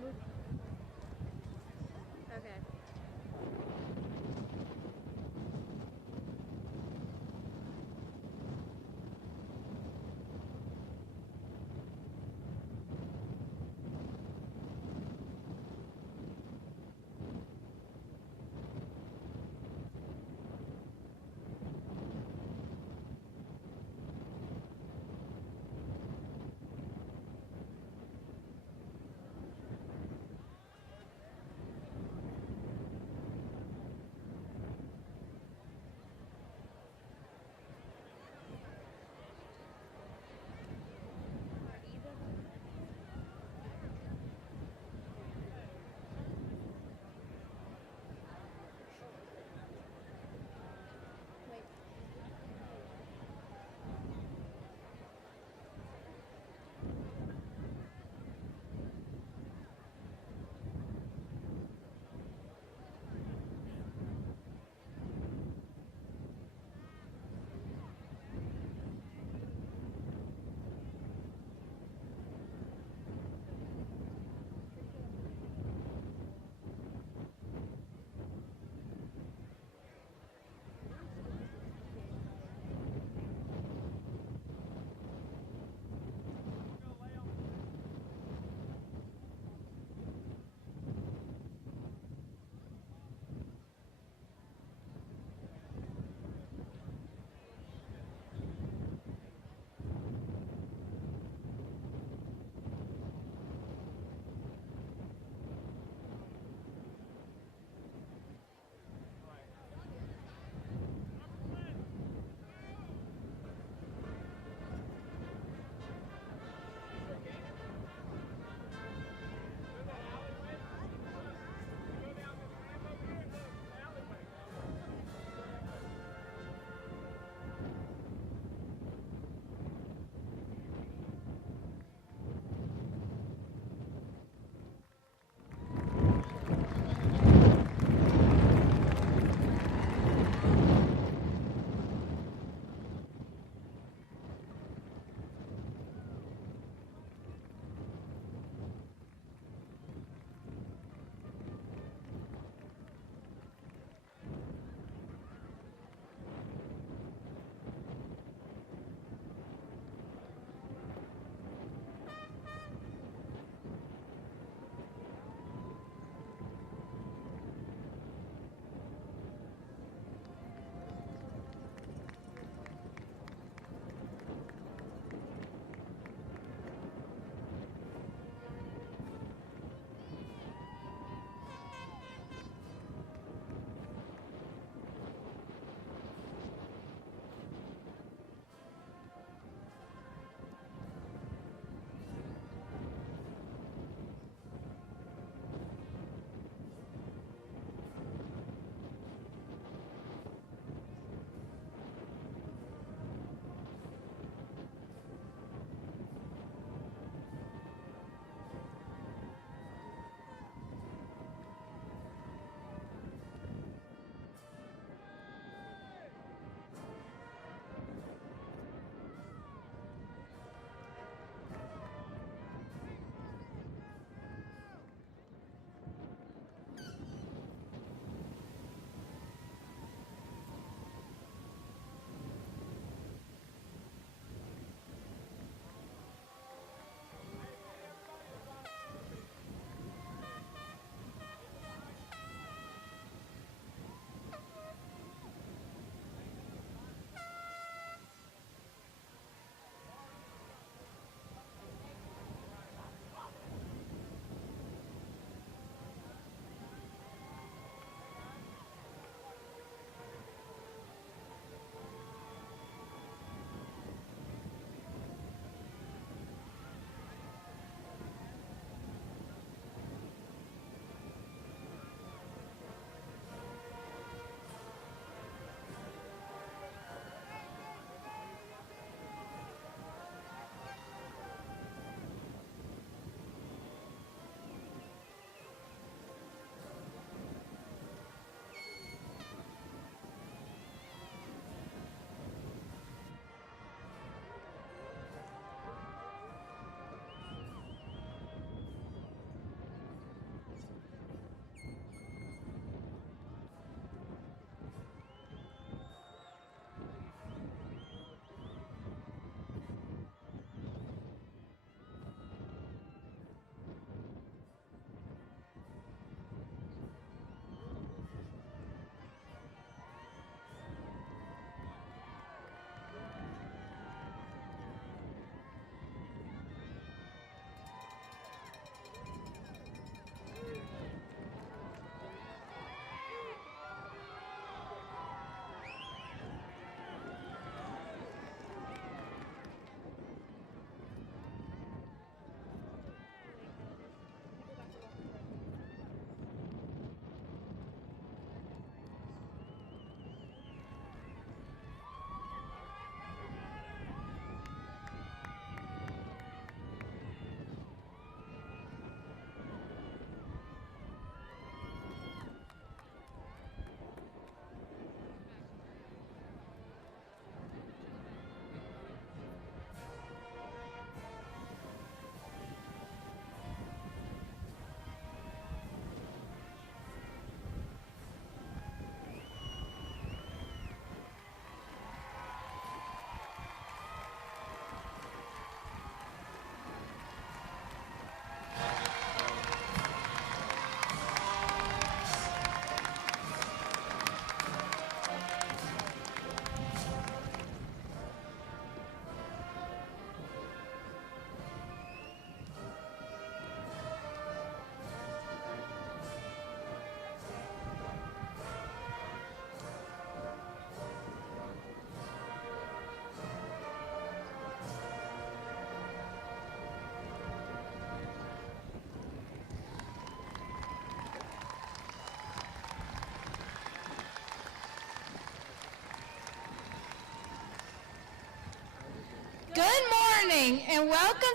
move? Okay.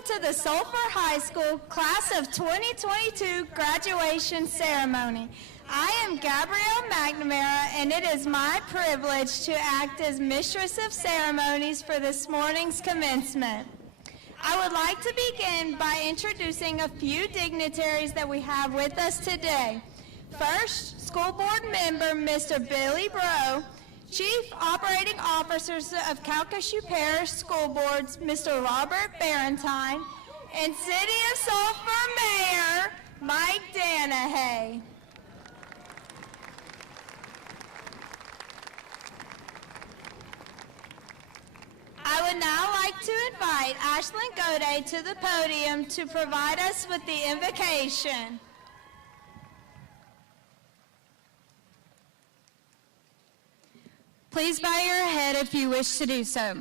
to the Sulphur High School Class of 2022 graduation ceremony. I am Gabrielle McNamara, and it is my privilege to act as Mistress of Ceremonies for this morning's commencement. I would like to begin by introducing a few dignitaries that we have with us today. First, School Board Member Mr. Billy Bro, Chief Operating Officers of Calcasieu Parish School Boards, Mr. Robert Barentine, and City of Sulphur Mayor, Mike Danahay. I would now like to invite Ashlyn Goday to the podium to provide us with the invocation. Please bow your head if you wish to do so.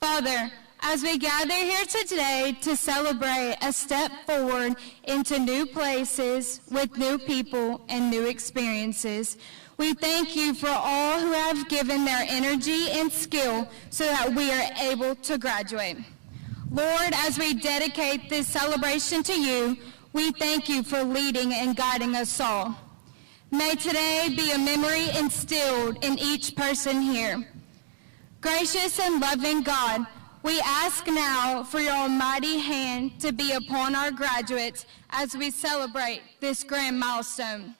Father, as we gather here today to celebrate a step forward into new places with new people and new experiences, we thank you for all who have given their energy and skill so that we are able to graduate. Lord, as we dedicate this celebration to you, we thank you for leading and guiding us all. May today be a memory instilled in each person here. Gracious and loving God, we ask now for your almighty hand to be upon our graduates as we celebrate this grand milestone.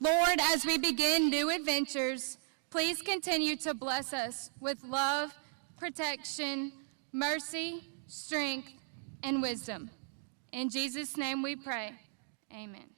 Lord, as we begin new adventures, please continue to bless us with love, protection, mercy, strength, and wisdom. In Jesus' name we pray, amen.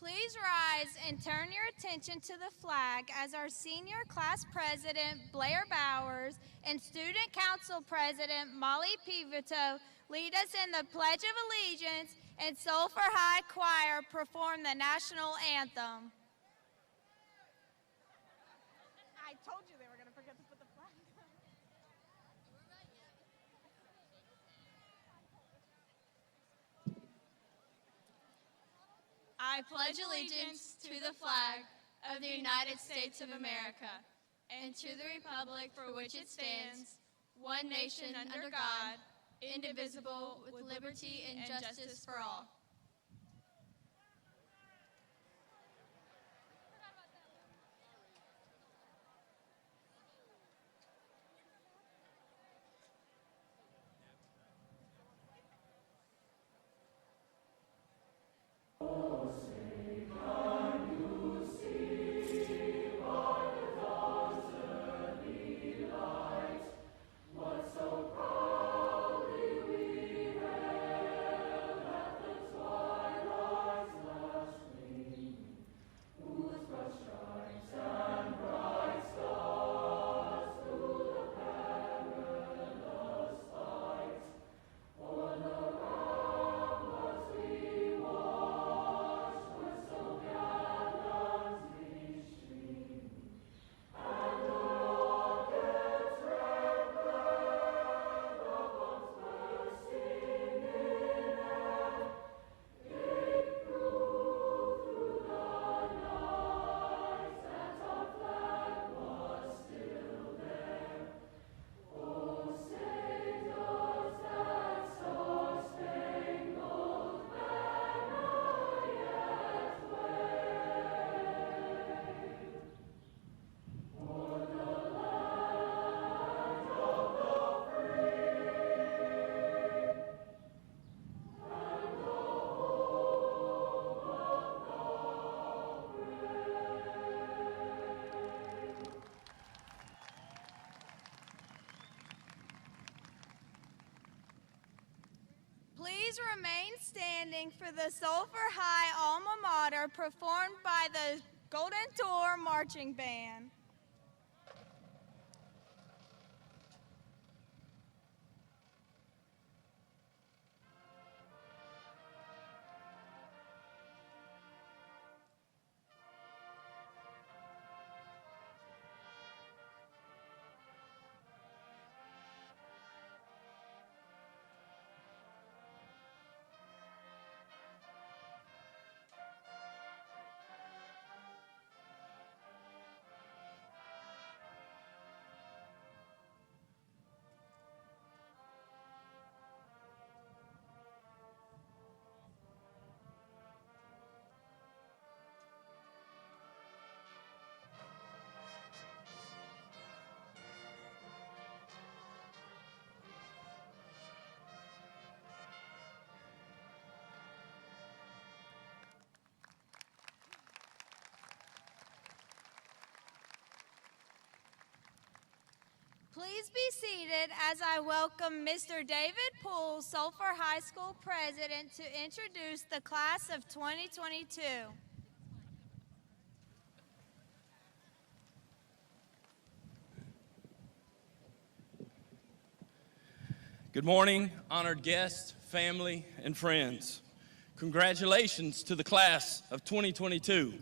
Please rise and turn your attention to the flag as our senior class president, Blair Bowers, and student council president, Molly Pivito, lead us in the Pledge of Allegiance, and Sulphur High Choir perform the National Anthem. I told you they were going to forget to put the flag down. I pledge allegiance to the flag of the United States of America and to the republic for which it stands, one nation under God, indivisible, with liberty and justice for all. Please remain standing for the Sulphur High Alma Mater performed by the Golden Tour Marching Band. Please be seated as I welcome Mr. David Poole, Sulphur High School President, to introduce the class of 2022. Good morning, honored guests, family, and friends. Congratulations to the class of 2022.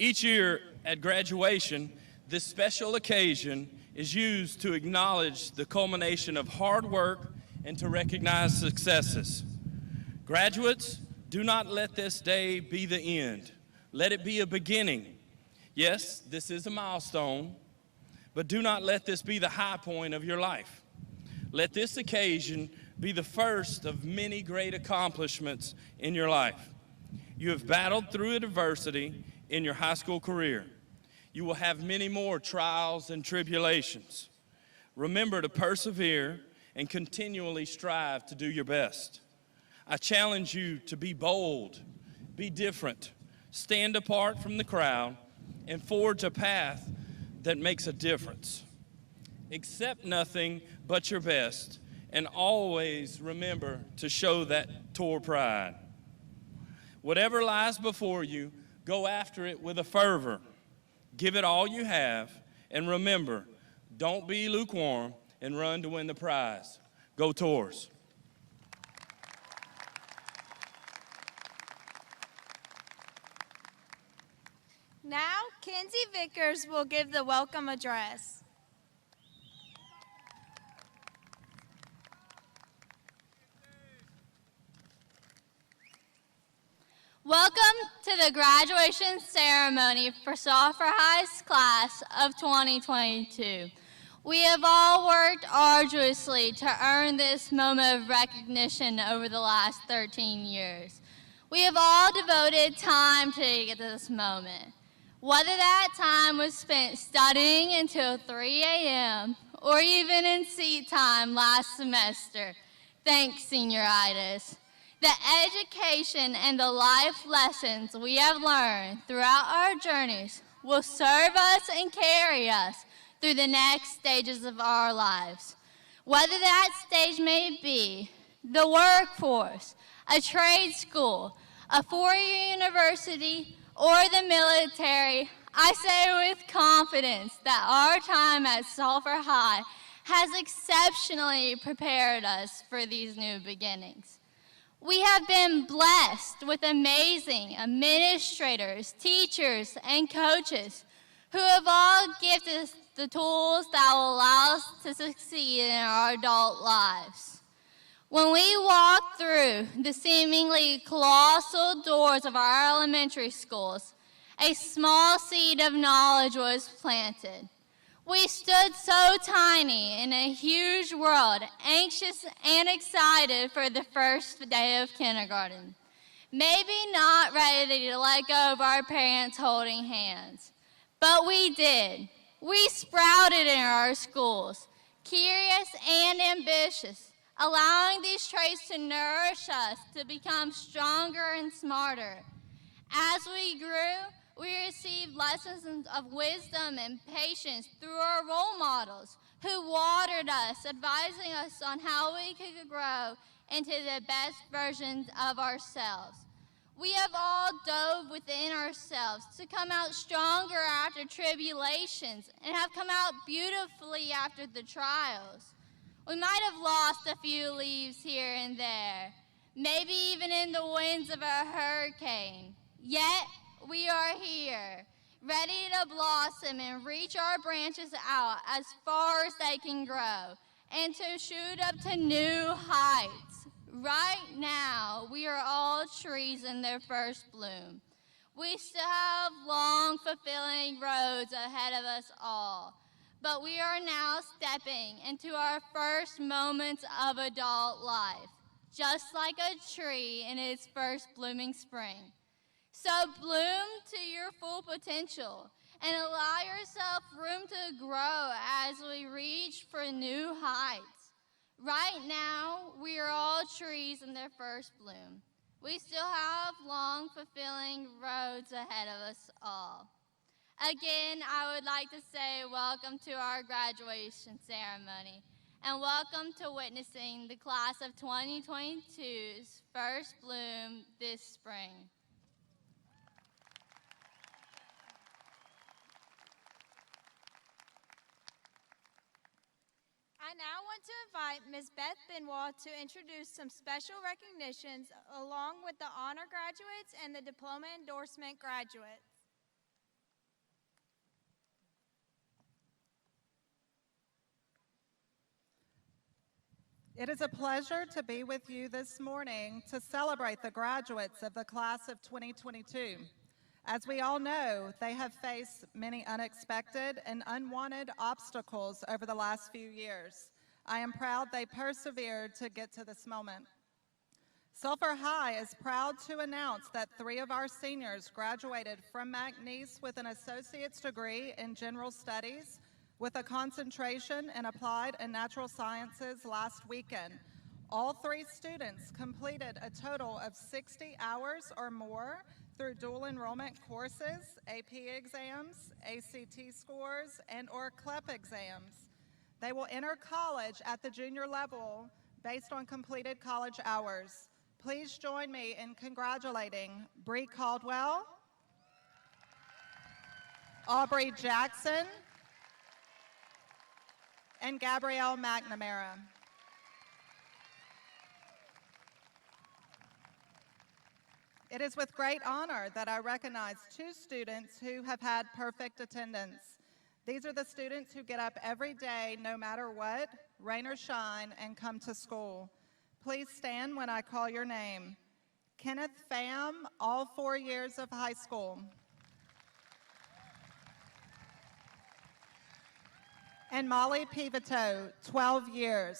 Each year at graduation, this special occasion is used to acknowledge the culmination of hard work and to recognize successes. Graduates, do not let this day be the end. Let it be a beginning. Yes, this is a milestone, but do not let this be the high point of your life. Let this occasion be the first of many great accomplishments in your life. You have battled through adversity in your high school career. You will have many more trials and tribulations. Remember to persevere and continually strive to do your best. I challenge you to be bold, be different, stand apart from the crowd, and forge a path that makes a difference. Accept nothing but your best, and always remember to show that Tour pride. Whatever lies before you, go after it with a fervor. Give it all you have, and remember, don't be lukewarm and run to win the prize. Go Tours. Now, Kenzie Vickers will give the welcome address. Welcome to the graduation ceremony for Sulphur High's class of 2022. We have all worked arduously to earn this moment of recognition over the last 13 years. We have all devoted time to get to this moment. Whether that time was spent studying until 3 a.m. or even in seat time last semester, thanks senioritis. The education and the life lessons we have learned throughout our journeys will serve us and carry us through the next stages of our lives. Whether that stage may be the workforce, a trade school, a four-year university, or the military, I say with confidence that our time at Sulphur High has exceptionally prepared us for these new beginnings. We have been blessed with amazing administrators, teachers, and coaches who have all gifted us the tools that will allow us to succeed in our adult lives. When we walked through the seemingly colossal doors of our elementary schools, a small seed of knowledge was planted. We stood so tiny in a huge world, anxious and excited for the first day of kindergarten. Maybe not ready to let go of our parents holding hands, but we did. We sprouted in our schools, curious and ambitious, allowing these traits to nourish us to become stronger and smarter. As we grew, we received lessons of wisdom and patience through our role models who watered us, advising us on how we could grow into the best versions of ourselves. We have all dove within ourselves to come out stronger after tribulations and have come out beautifully after the trials. We might have lost a few leaves here and there, maybe even in the winds of a hurricane. Yet, we are here, ready to blossom and reach our branches out as far as they can grow, and to shoot up to new heights. Right now, we are all trees in their first bloom. We still have long, fulfilling roads ahead of us all. But we are now stepping into our first moments of adult life, just like a tree in its first blooming spring. So bloom to your full potential and allow yourself room to grow as we reach for new heights. Right now, we are all trees in their first bloom. We still have long, fulfilling roads ahead of us all. Again, I would like to say welcome to our graduation ceremony and welcome to witnessing the class of 2022's first bloom this spring. I now want to invite Ms. Beth Benoit to introduce some special recognitions along with the honor graduates and the Diploma Endorsement graduates. It is a pleasure to be with you this morning to celebrate the graduates of the class of 2022. As we all know, they have faced many unexpected and unwanted obstacles over the last few years. I am proud they persevered to get to this moment. Sulphur High is proud to announce that 3 of our seniors graduated from McNeese with an associate's degree in general studies with a concentration in applied and natural sciences last weekend. All 3 students completed a total of 60 hours or more through dual enrollment courses, AP exams, ACT scores, and/or CLEP exams. They will enter college at the junior level based on completed college hours. Please join me in congratulating Bree Caldwell, Aubrey Jackson, and Gabrielle McNamara. It is with great honor that I recognize 2 students who have had perfect attendance. These are the students who get up every day, no matter what, rain or shine, and come to school. Please stand when I call your name. Kenneth Pham, all 4 years of high school. And Molly Pivito, 12 years.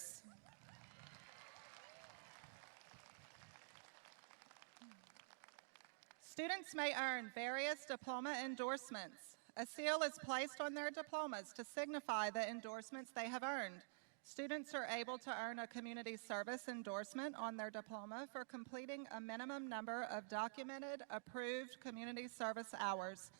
Students may earn various diploma endorsements. A seal is placed on their diplomas to signify the endorsements they have earned. Students are able to earn a community service endorsement on their diploma for completing a minimum number of documented, approved community service hours.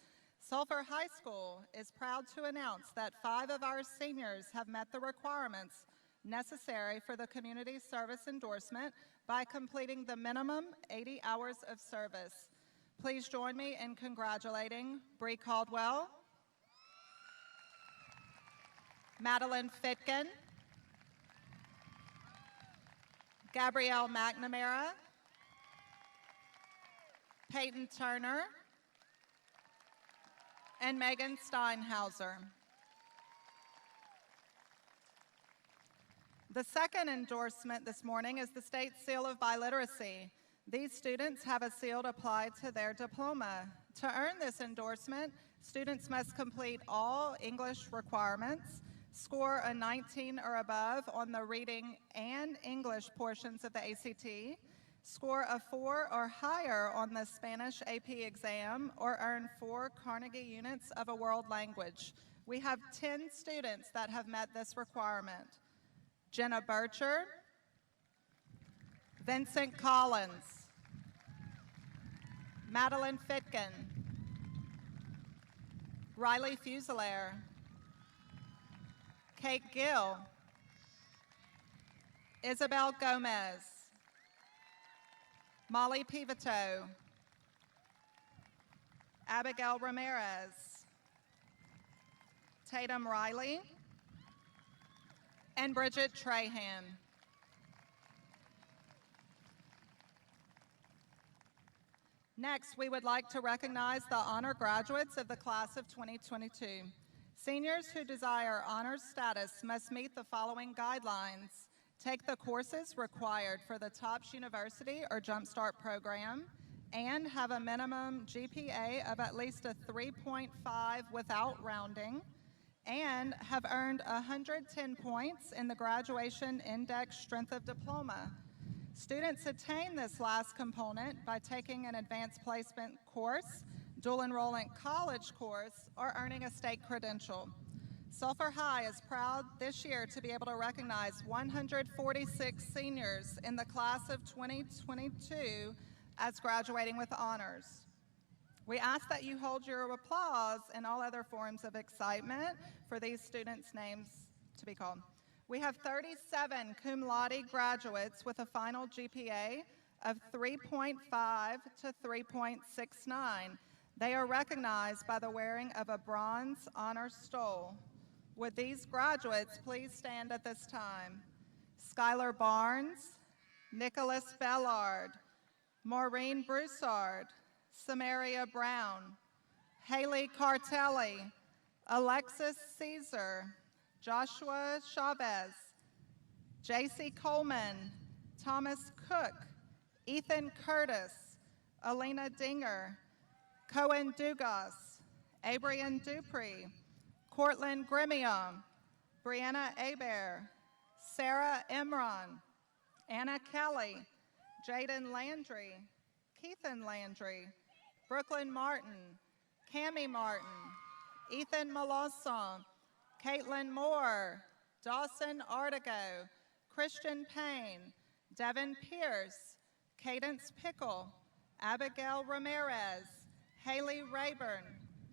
Sulphur High School is proud to announce that 5 of our seniors have met the requirements necessary for the community service endorsement by completing the minimum 80 hours of service. Please join me in congratulating Bree Caldwell, Madeline Fitkin, Gabrielle McNamara, Peyton Turner, and Megan Steinhauser. The second endorsement this morning is the State Seal of Biliteracy. These students have a seal applied to their diploma. To earn this endorsement, students must complete all English requirements, score a 19 or above on the reading and English portions of the ACT, score a 4 or higher on the Spanish AP exam, or earn 4 Carnegie units of a world language. We have 10 students that have met this requirement. Jenna Bircher, Vincent Collins, Madeline Fitkin, Riley Fuselaire, Kate Gill, Isabel Gomez, Molly Pivito, Abigail Ramirez, Tatum Riley, and Bridget Trahan. Next, we would like to recognize the honor graduates of the class of 2022. Seniors who desire honors status must meet the following guidelines: take the courses required for the TOPS University or Jumpstart program, and have a minimum GPA of at least a 3.5 without rounding, and have earned 110 points in the Graduation Index Strength of Diploma. Students attain this last component by taking an advanced placement course, dual enrollment college course, or earning a state credential. Sulphur High is proud this year to be able to recognize 146 seniors in the class of 2022 as graduating with honors. We ask that you hold your applause and all other forms of excitement for these students' names to be called. We have 37 Cum Laude graduates with a final GPA of 3.5 to 3.69. They are recognized by the wearing of a bronze honor stole. Would these graduates please stand at this time? Skylar Barnes, Nicholas Bellard, Maureen Broussard, Samaria Brown, Haley Cartelli, Alexis Caesar, Joshua Chavez, J.C. Coleman, Thomas Cook, Ethan Curtis, Alina Dinger, Cohen Dugas, Abrian Dupree, Cortland Grimium, Brianna Hebert, Sarah Imran, Anna Kelly, Jaden Landry, Keithan Landry, Brooklyn Martin, Cammie Martin, Ethan Malosson, Caitlin Moore, Dawson Artigo, Christian Payne, Devin Pierce, Cadence Pickle, Abigail Ramirez, Haley Rayburn,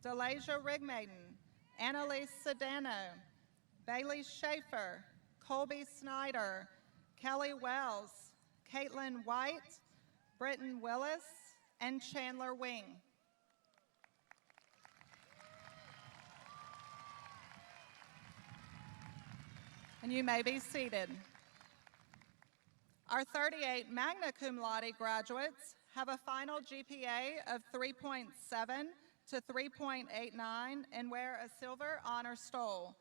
Delasia Rigmaiden, Annalise Sedano, Bailey Schaefer, Colby Snyder, Kelly Wells, Caitlin White, Britton Willis, and Chandler Wing. And you may be seated. Our 38 magna cum laude graduates have a final GPA of 3.7 to 3.89 and wear a silver honor stole.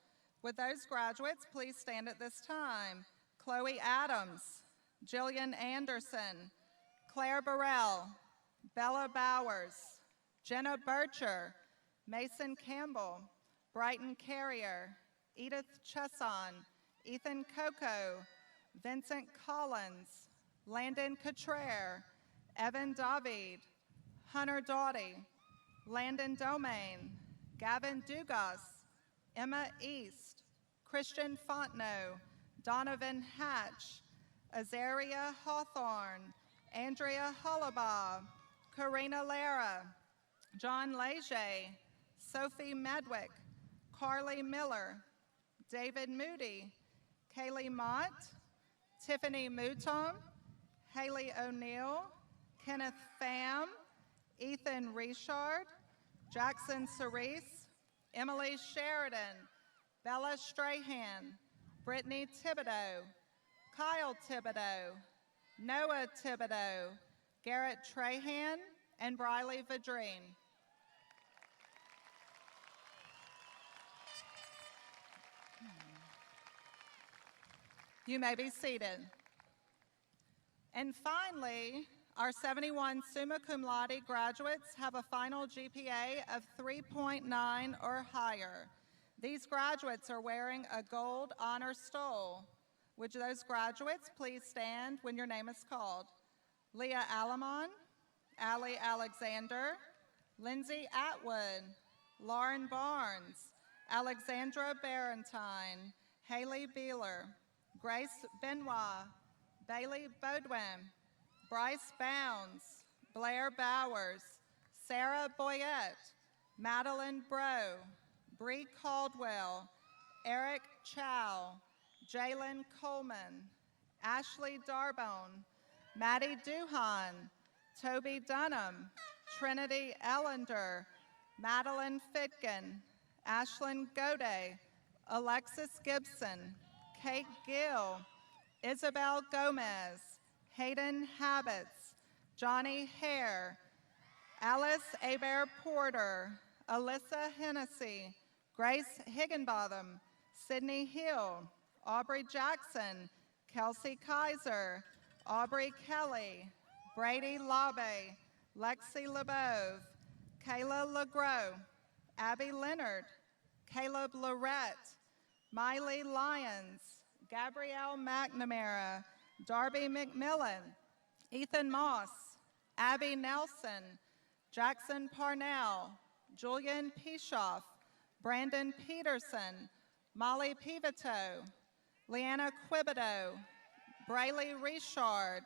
Would those graduates please stand at this time? Chloe Adams, Jillian Anderson, Claire Burrell, Bella Bowers, Jenna Bircher, Mason Campbell, Brighton Carrier, Edith Chesson, Ethan Coco, Vincent Collins, Landon Cottrere, Evan David, Hunter Doughty, Landon Domain, Gavin Dugas, Emma East, Christian Fontenot, Donovan Hatch, Azaria Hawthorne, Andrea Hollabaugh, Karina Lara, John Leger, Sophie Medwick, Carly Miller, David Moody, Kaylee Mott, Tiffany Mouton, Haley O'Neill, Kenneth Pham, Ethan Richard, Jackson Cerise, Emily Sheridan, Bella Strahan, Brittany Thibodeau, Kyle Thibodeau, Noah Thibodeau, Garrett Trahan, and Briley Vadrine. You may be seated. And finally, our 71 summa cum laude graduates have a final GPA of 3.9 or higher. These graduates are wearing a gold honor stole. Would those graduates please stand when your name is called? Leah Alamon, Allie Alexander, Lindsay Atwood, Lauren Barnes, Alexandra Barentine, Haley Beeler, Grace Benoit, Bailey Bodwin, Bryce Bounds, Blair Bowers, Sarah Boyette, Madeline Bro, Bree Caldwell, Eric Chow, Jalen Coleman, Ashley Darbone, Maddie Duhan, Toby Dunham, Trinity Ellender, Madeline Fitkin, Ashlyn Goday, Alexis Gibson, Kate Gill, Isabel Gomez, Hayden Habits, Johnny Hare, Alice Aber Porter, Alyssa Hennessy, Grace Higginbotham, Sydney Hill, Aubrey Jackson, Kelsey Kaiser, Aubrey Kelly, Brady Labe, Lexi LeBeau, Kayla LeGros, Abby Leonard, Caleb Lorette, Miley Lyons, Gabrielle McNamara, Darby McMillan, Ethan Moss, Abby Nelson, Jackson Parnell, Julian Pishoff, Brandon Peterson, Molly Pivito, Leanna Quibido, Brayley Richard,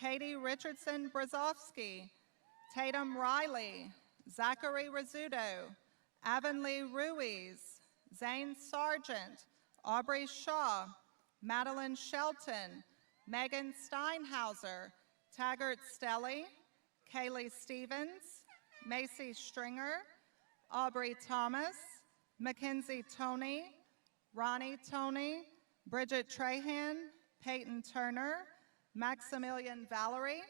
Katie Richardson Brzozowski, Tatum Riley, Zachary Rizzuto, Avonlea Ruiz, Zane Sargent, Aubrey Shaw, Madeline Shelton, Megan Steinhauser, Taggart Stelly, Kaylee Stevens, Macy Stringer, Aubrey Thomas, Mackenzie Toney, Ronnie Toney, Bridget Trahan, Peyton Turner, Maximilian Valerie,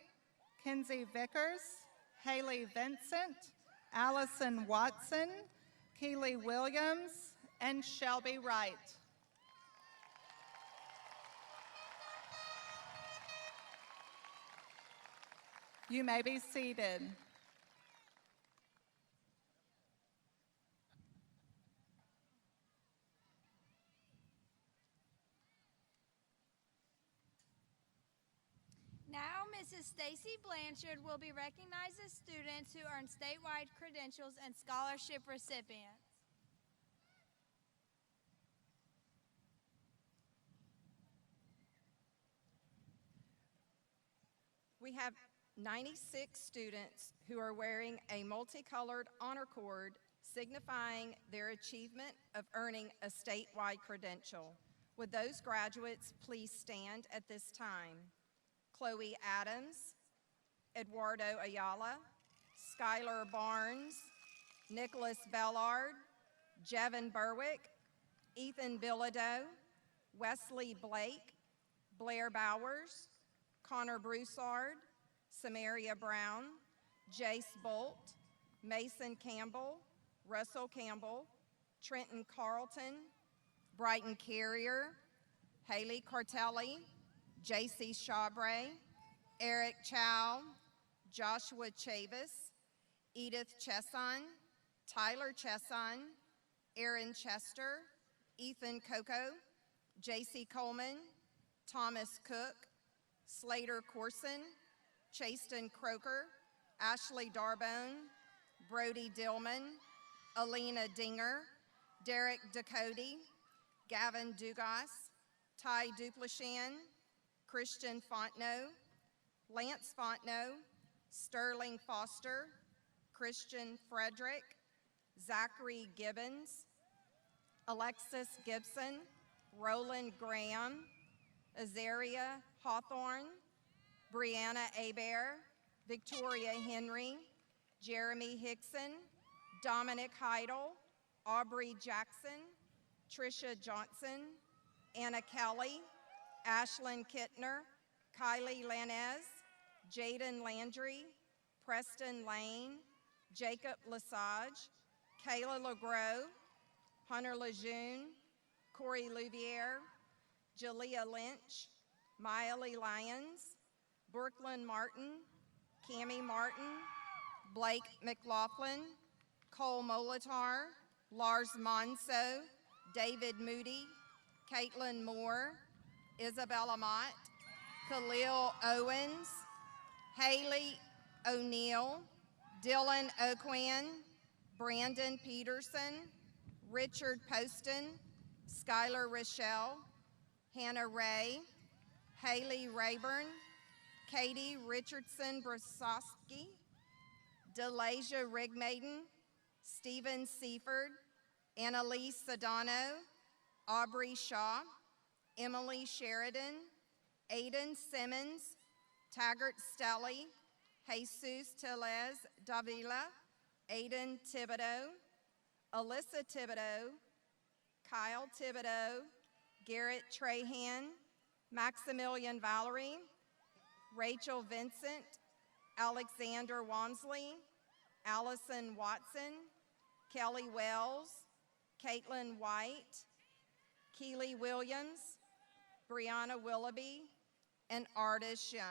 Kinsey Vickers, Haley Vincent, Allison Watson, Keely Williams, and Shelby Wright. You may be seated. Now, Mrs. Stacy Blanchard will be recognized as students who earn statewide credentials and scholarship recipients. We have 96 students who are wearing a multicolored honor cord signifying their achievement of earning a statewide credential. Would those graduates please stand at this time? Chloe Adams, Eduardo Ayala, Skylar Barnes, Nicholas Bellard, Jevin Berwick, Ethan Bilodeau, Wesley Blake, Blair Bowers, Connor Broussard, Samaria Brown, Jace Bolt, Mason Campbell, Russell Campbell, Trenton Carlton, Brighton Carrier, Haley Cartelli, J.C. Chaubre, Eric Chow, Joshua Chavis, Edith Chesson, Tyler Chesson, Aaron Chester, Ethan Coco, J.C. Coleman, Thomas Cook, Slater Corson, Chasten Croker, Ashley Darbone, Brody Dillman, Alina Dinger, Derek Ducote, Gavin Dugas, Ty Duplashan, Christian Fontenot, Lance Fontenot, Sterling Foster, Christian Frederick, Zachary Gibbons, Alexis Gibson, Roland Graham, Azaria Hawthorne, Brianna Hebert, Victoria Henry, Jeremy Hickson, Dominic Heidel, Aubrey Jackson, Tricia Johnson, Anna Kelly, Ashlyn Kittner, Kylie Lanez, Jaden Landry, Preston Lane, Jacob Lesage, Kayla LeGros, Hunter Lejeune, Corey Louvier, Jalea Lynch, Miley Lyons, Brooklyn Martin, Cammie Martin, Blake McLaughlin, Cole Molitar, Lars Monso, David Moody, Caitlin Moore, Isabella Mott, Khalil Owens, Haley O'Neill, Dylan O'Quinn, Brandon Peterson, Richard Poston, Skylar Rochelle, Hannah Ray, Haley Rayburn, Katie Richardson Brosowski, Delasia Rigmaiden, Stephen Seaford, Annalise Sedano, Aubrey Shaw, Emily Sheridan, Aiden Simmons, Taggart Stelly, Jesus Tellez Davila, Aiden Thibodeau, Alyssa Thibodeau, Kyle Thibodeau, Garrett Trahan, Maximilian Valerie, Rachel Vincent, Alexander Wansley, Allison Watson, Kelly Wells, Caitlin White, Keely Williams, Brianna Willoughby, and Artis Young.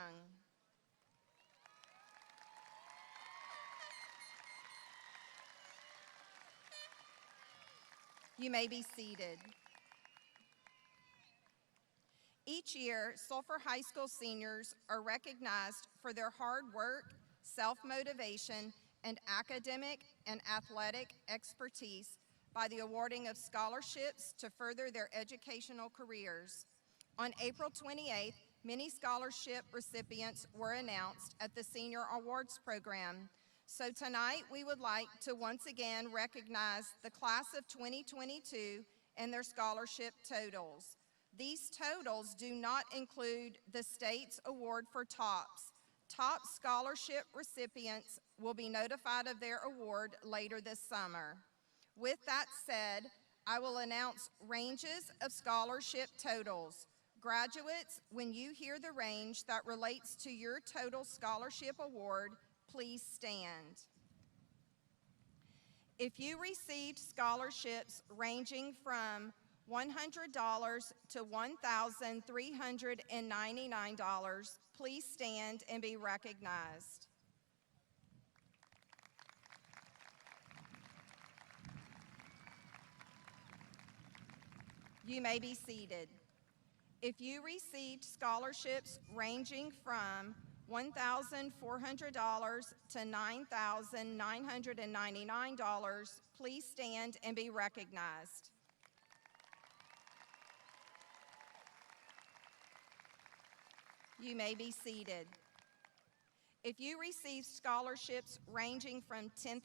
You may be seated. Each year, Sulphur High School seniors are recognized for their hard work, self-motivation, and academic and athletic expertise by the awarding of scholarships to further their educational careers. On April 28th, Many scholarship recipients were announced at the Senior Awards Program. So tonight, we would like to once again recognize the class of 2022 and their scholarship totals. These totals do not include the state's award for TOPS. Top scholarship recipients will be notified of their award later this summer. With that said, I will announce ranges of scholarship totals. Graduates, when you hear the range that relates to your total scholarship award, please stand. If you received scholarships ranging from $100 to $1,399, please stand and be recognized. You may be seated. If you received scholarships ranging from $1,400 to $9,999, please stand and be recognized. You may be seated. If you received scholarships ranging from $10,000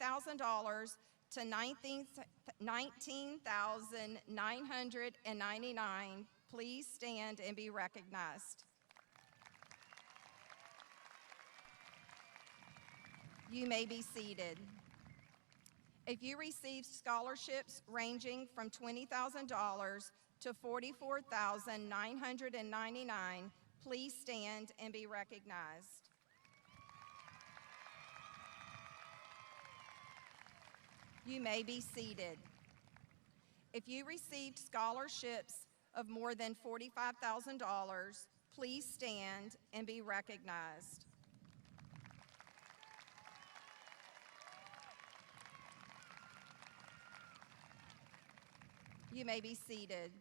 to $19,999, please stand and be recognized. You may be seated. If you received scholarships ranging from $20,000 to $44,999, please stand and be recognized. You may be seated. If you received scholarships of more than $45,000, please stand and be recognized. You may be seated.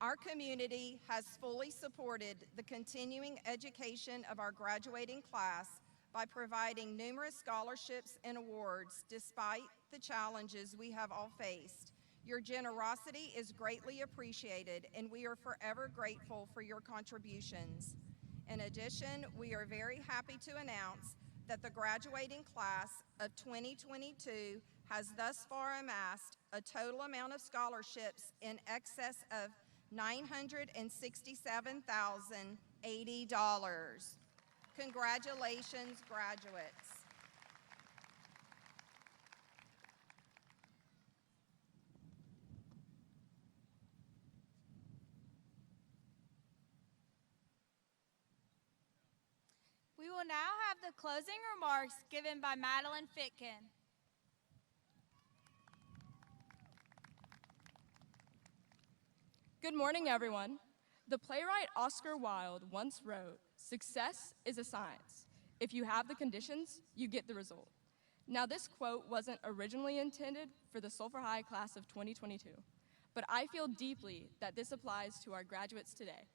Our community has fully supported the continuing education of our graduating class by providing numerous scholarships and awards despite the challenges we have all faced. Your generosity is greatly appreciated, and we are forever grateful for your contributions. In addition, we are very happy to announce that the graduating class of 2022 has thus far amassed a total amount of scholarships in excess of $967,080. Congratulations, graduates. We will now have the closing remarks given by Madeline Fitkin. Good morning, everyone. The playwright Oscar Wilde once wrote, "Success is a science. If you have the conditions, you get the result." Now, this quote wasn't originally intended for the Sulphur High class of 2022, but I feel deeply that this applies to our graduates today.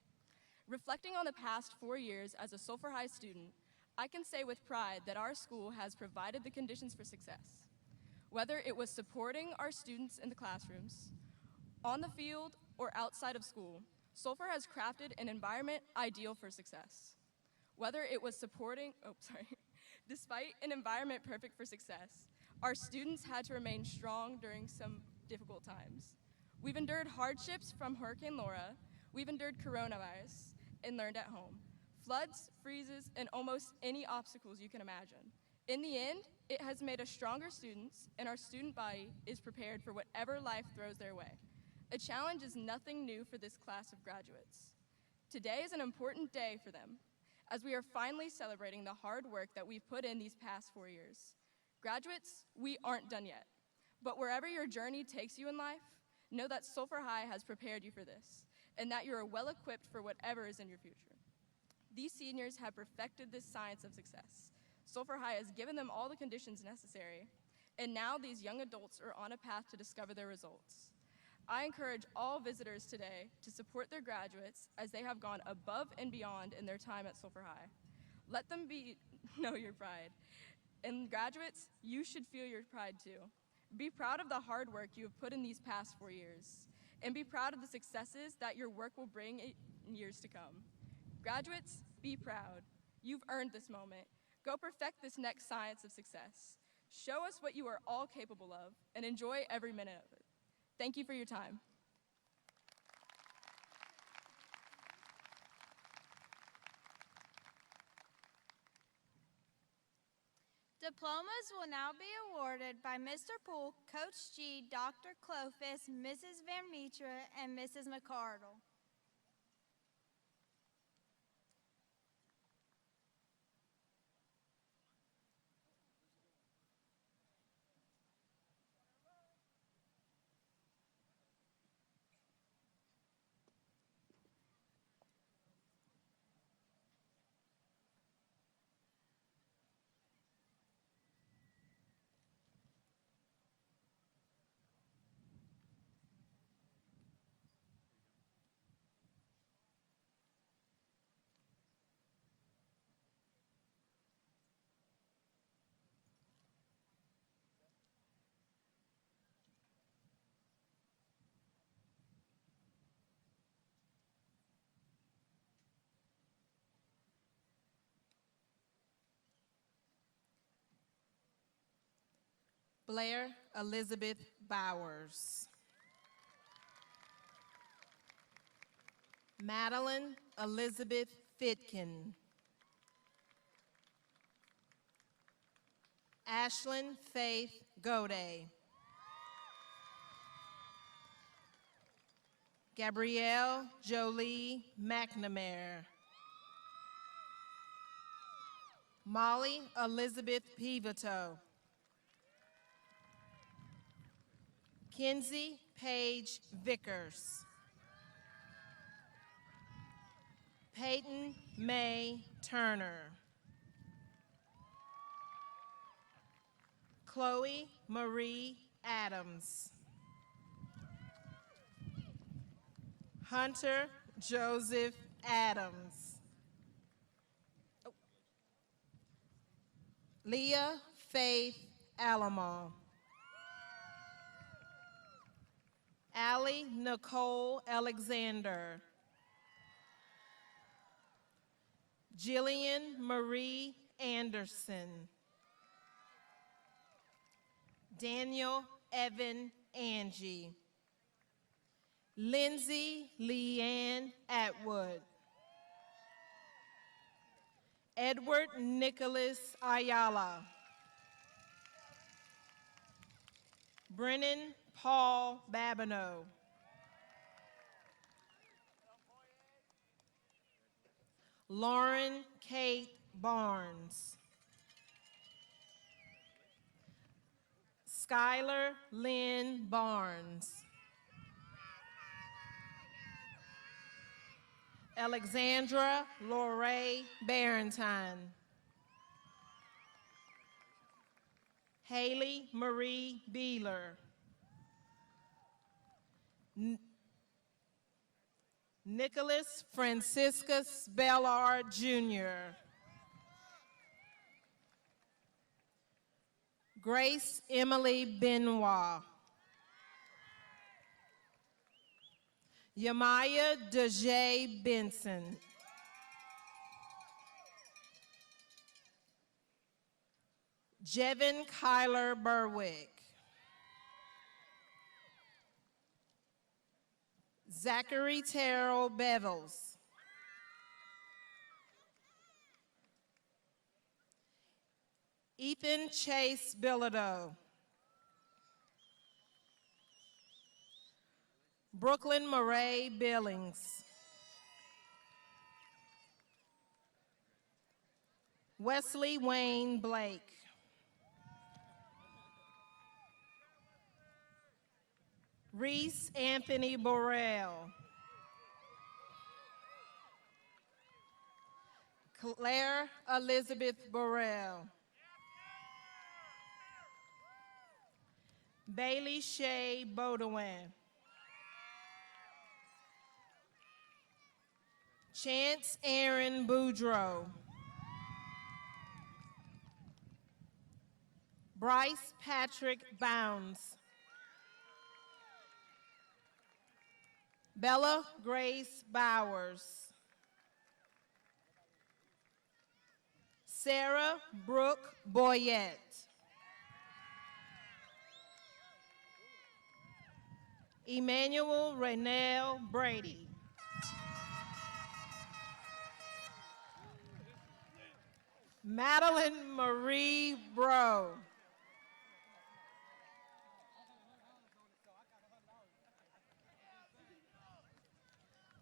Reflecting on the past 4 years as a Sulphur High student, I can say with pride that our school has provided the conditions for success. Whether it was supporting our students in the classrooms, on the field, or outside of school, Sulphur has crafted an environment ideal for success. Whether it was despite an environment perfect for success, our students had to remain strong during some difficult times. We've endured hardships from Hurricane Laura, we've endured coronavirus, and learned at home. Floods, freezes, and almost any obstacles you can imagine. In the end, it has made us stronger students, and our student body is prepared for whatever life throws their way. A challenge is nothing new for this class of graduates. Today is an important day for them, as we are finally celebrating the hard work that we've put in these past 4 years. Graduates, we aren't done yet, but wherever your journey takes you in life, know that Sulphur High has prepared you for this, and that you are well equipped for whatever is in your future. These seniors have perfected this science of success. Sulphur High has given them all the conditions necessary, and now these young adults are on a path to discover their results. I encourage all visitors today to support their graduates as they have gone above and beyond in their time at Sulphur High. Let them know your pride. And graduates, you should feel your pride too. Be proud of the hard work you have put in these past 4 years, and be proud of the successes that your work will bring in years to come. Graduates, be proud. You've earned this moment. Go perfect this next science of success. Show us what you are all capable of and enjoy every minute of it. Thank you for your time. Diplomas will now be awarded by Mr. Poole, Coach G, Dr. Clofus, Mrs. Van Mietra, and Mrs. McCardle. Blair Elizabeth Bowers. Madeline Elizabeth Fitkin. Ashlyn Faith Gode. Gabrielle Jolie McNamara. Molly Elizabeth Pivoto. Kinsey Paige Vickers. Peyton May Turner. Chloe Marie Adams. Hunter Joseph Adams. Leah Faith Alma. Allie Nicole Alexander. Jillian Marie Anderson. Daniel Evan Angie. Lindsay Leanne Atwood. Edward Nicholas Ayala. Brennan Paul Babineau. Lauren Kate Barnes. Skylar Lynn Barnes. Alexandra Lorraine Barentine. Haley Marie Beeler. Nicholas Franciscus Bellard Jr. Grace Emily Benoit. Yamaya Dejae Benson. Jevin Kyler Berwick. Zachary Terrell Bevels. Ethan Chase Bilodeau. Brooklyn Murray Billings. Wesley Wayne Blake. Reese Anthony Burrell. Claire Elizabeth Burrell. Bailey Shea Baudouin. Chance Aaron Boudreau. Bryce Patrick Bounds. Bella Grace Bowers. Sarah Brooke Boyette. Emmanuel Raynell Brady. Madeline Marie Bro.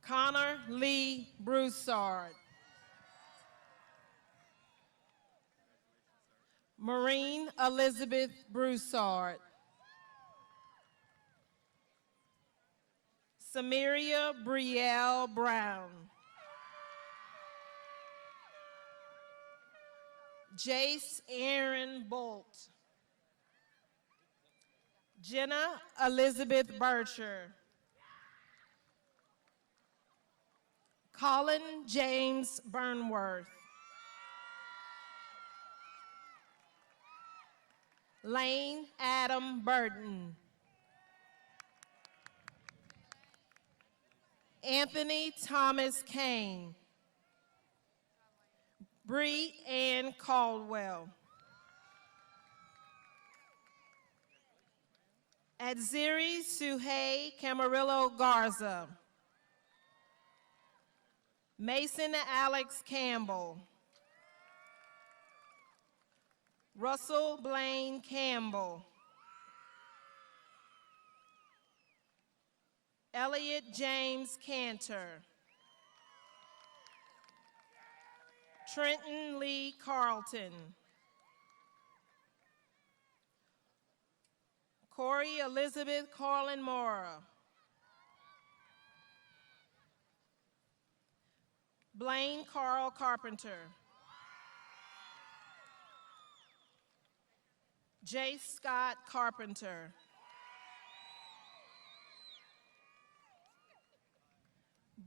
Connor Lee Broussard. Maureen Elizabeth Broussard. Samaria Brielle Brown. Jace Aaron Bolt. Jenna Elizabeth Bircher. Colin James Burnworth. Lane Adam Burton. Anthony Thomas Kane. Bree Ann Caldwell. Adziri Suhey Camarillo Garza. Mason Alex Campbell. Russell Blaine Campbell. Elliot James Cantor. Trenton Lee Carlton. Corey Elizabeth Carlin Mora. Blaine Carl Carpenter. J. Scott Carpenter.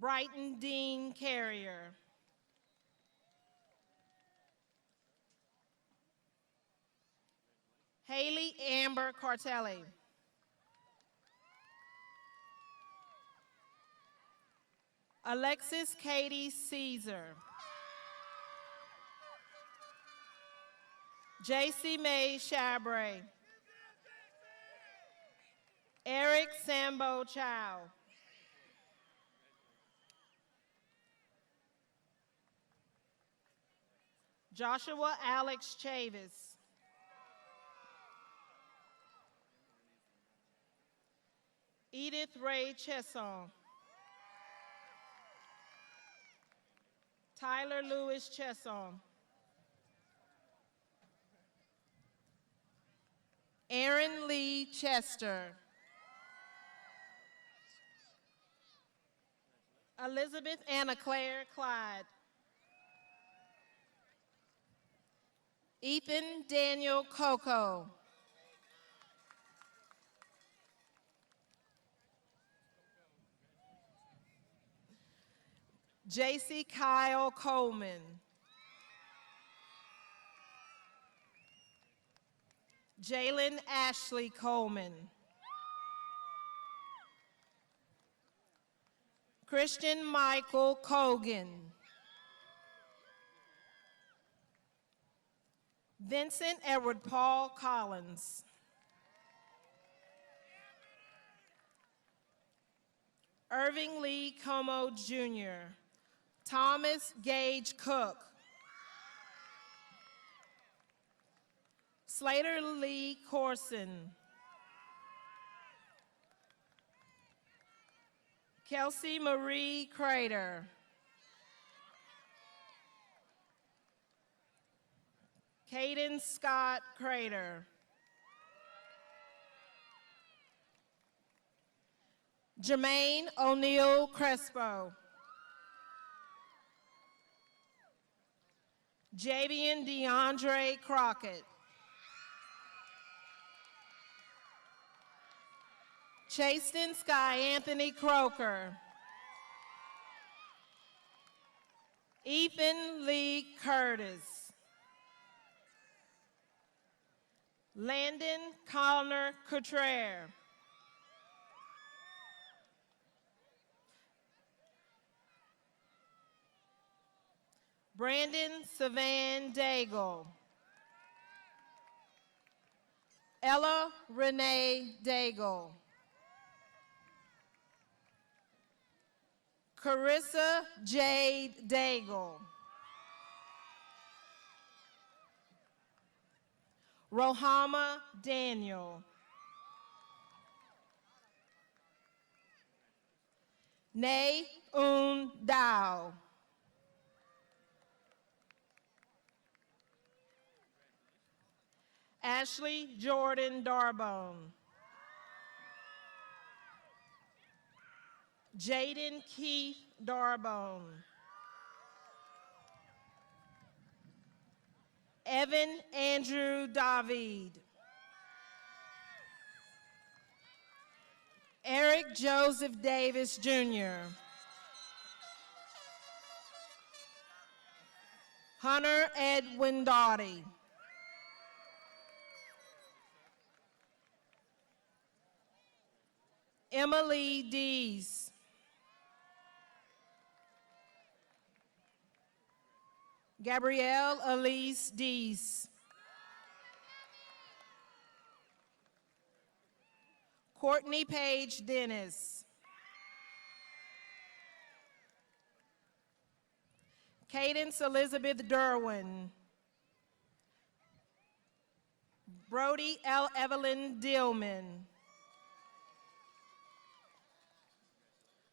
Brighton Dean Carrier. Haley Amber Cartelli. Alexis Katie Caesar. J.C. May Chabray. Eric Sambo Chow. Joshua Alex Chavis. Edith Ray Chesson. Tyler Lewis Chesson. Aaron Lee Chester. Elizabeth Anna Claire Clyde. Ethan Daniel Coco. J.C. Kyle Coleman. Jalen Ashley Coleman. Christian Michael Cogan. Vincent Edward Paul Collins. Irving Lee Como Jr. Thomas Gage Cook. Slater Lee Corson. Kelsey Marie Crater. Caden Scott Crater. Jermaine O'Neill Crespo. Javian DeAndre Crockett. Chasten Sky Anthony Croker. Ethan Lee Curtis. Landon Connor Cottrell. Brandon Savan Daigle. Ella Renee Daigle. Carissa Jade Daigle. Rohama Daniel. Nay Un Dao. Ashley Jordan Darbone. Jaden Keith Darbone. Evan Andrew David. Eric Joseph Davis Jr. Hunter Edwin Doughty. Emily Dees. Gabrielle Elise Dees. Courtney Page Dennis. Cadence Elizabeth Derwin. Brody L. Evelyn Dillman.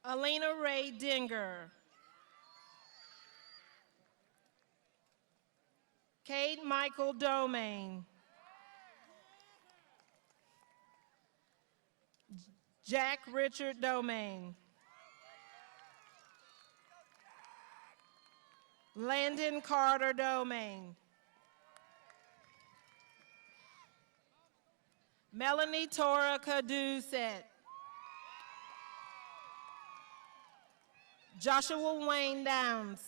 Alina Ray Dinger. Cade Michael Domain. Jack Richard Domain. Landon Carter Domain. Melanie Tora Caducet. Joshua Wayne Downs.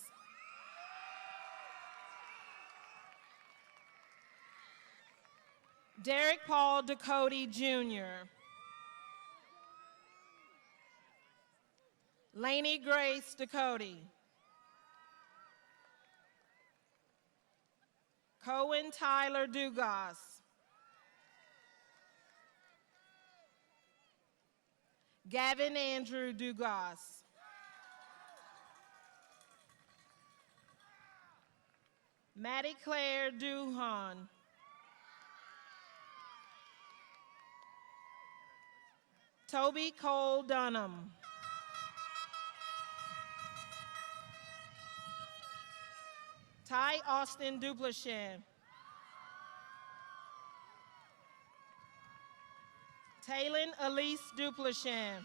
Derek Paul Ducote Jr. Lainey Grace Ducote. Cohen Tyler Dugas. Gavin Andrew Dugas. Maddie Claire Duhan. Toby Cole Dunham. Ty Austin Duplichin. Taylin Elise Duplichin.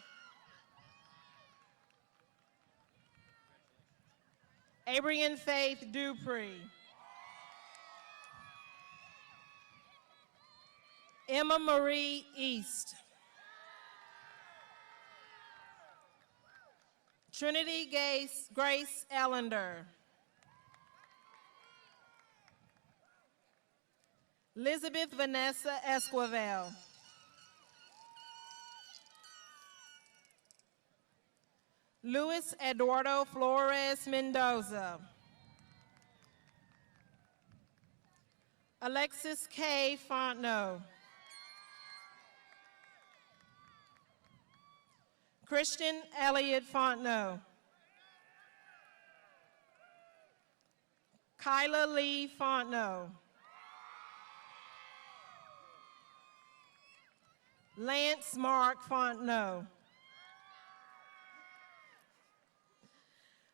Abrian Faith Dupree. Emma Marie East. Trinity Grace Ellender. Elizabeth Vanessa Esquivel. Luis Eduardo Flores Mendoza. Alexis K. Fontenot. Christian Elliott Fontenot. Kyla Lee Fontenot. Lance Mark Fontenot.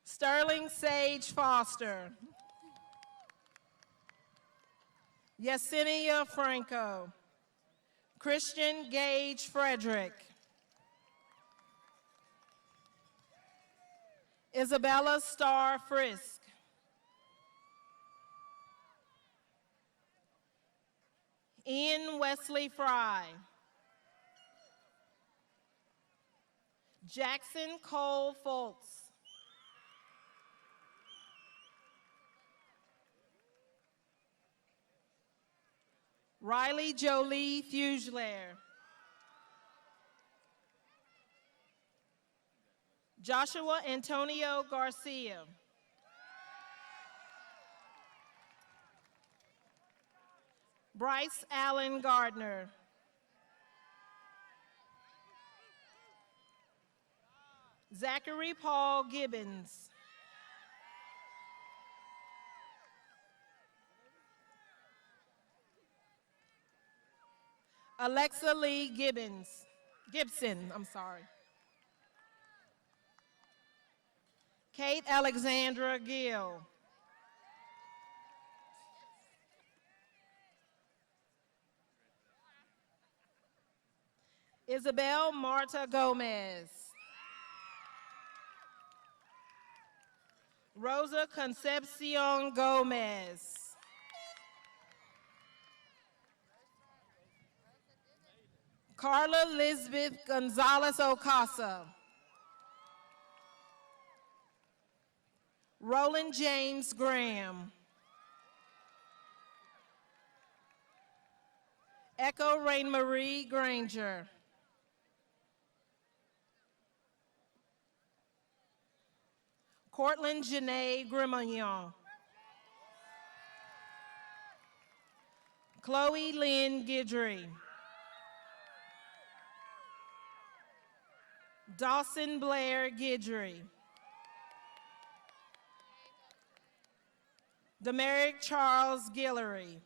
Sterling Sage Foster. Yesenia Franco. Christian Gage Frederick. Isabella Starr Frisk. Ian Wesley Fry. Jackson Cole Foltz. Riley Jolie Fugelaire. Joshua Antonio Garcia. Bryce Allen Gardner. Zachary Paul Gibbons. Alexa Lee Gibson, I'm sorry. Kate Alexandra Gill. Isabel Marta Gomez. Rosa Concepcion Gomez. Carla Lisbeth Gonzalez Ocasa. Roland James Graham. Echo Rain Marie Granger. Cortland Janae Grimagnon. Chloe Lynn Guidry. Dawson Blair Guidry. Demerick Charles Guillory.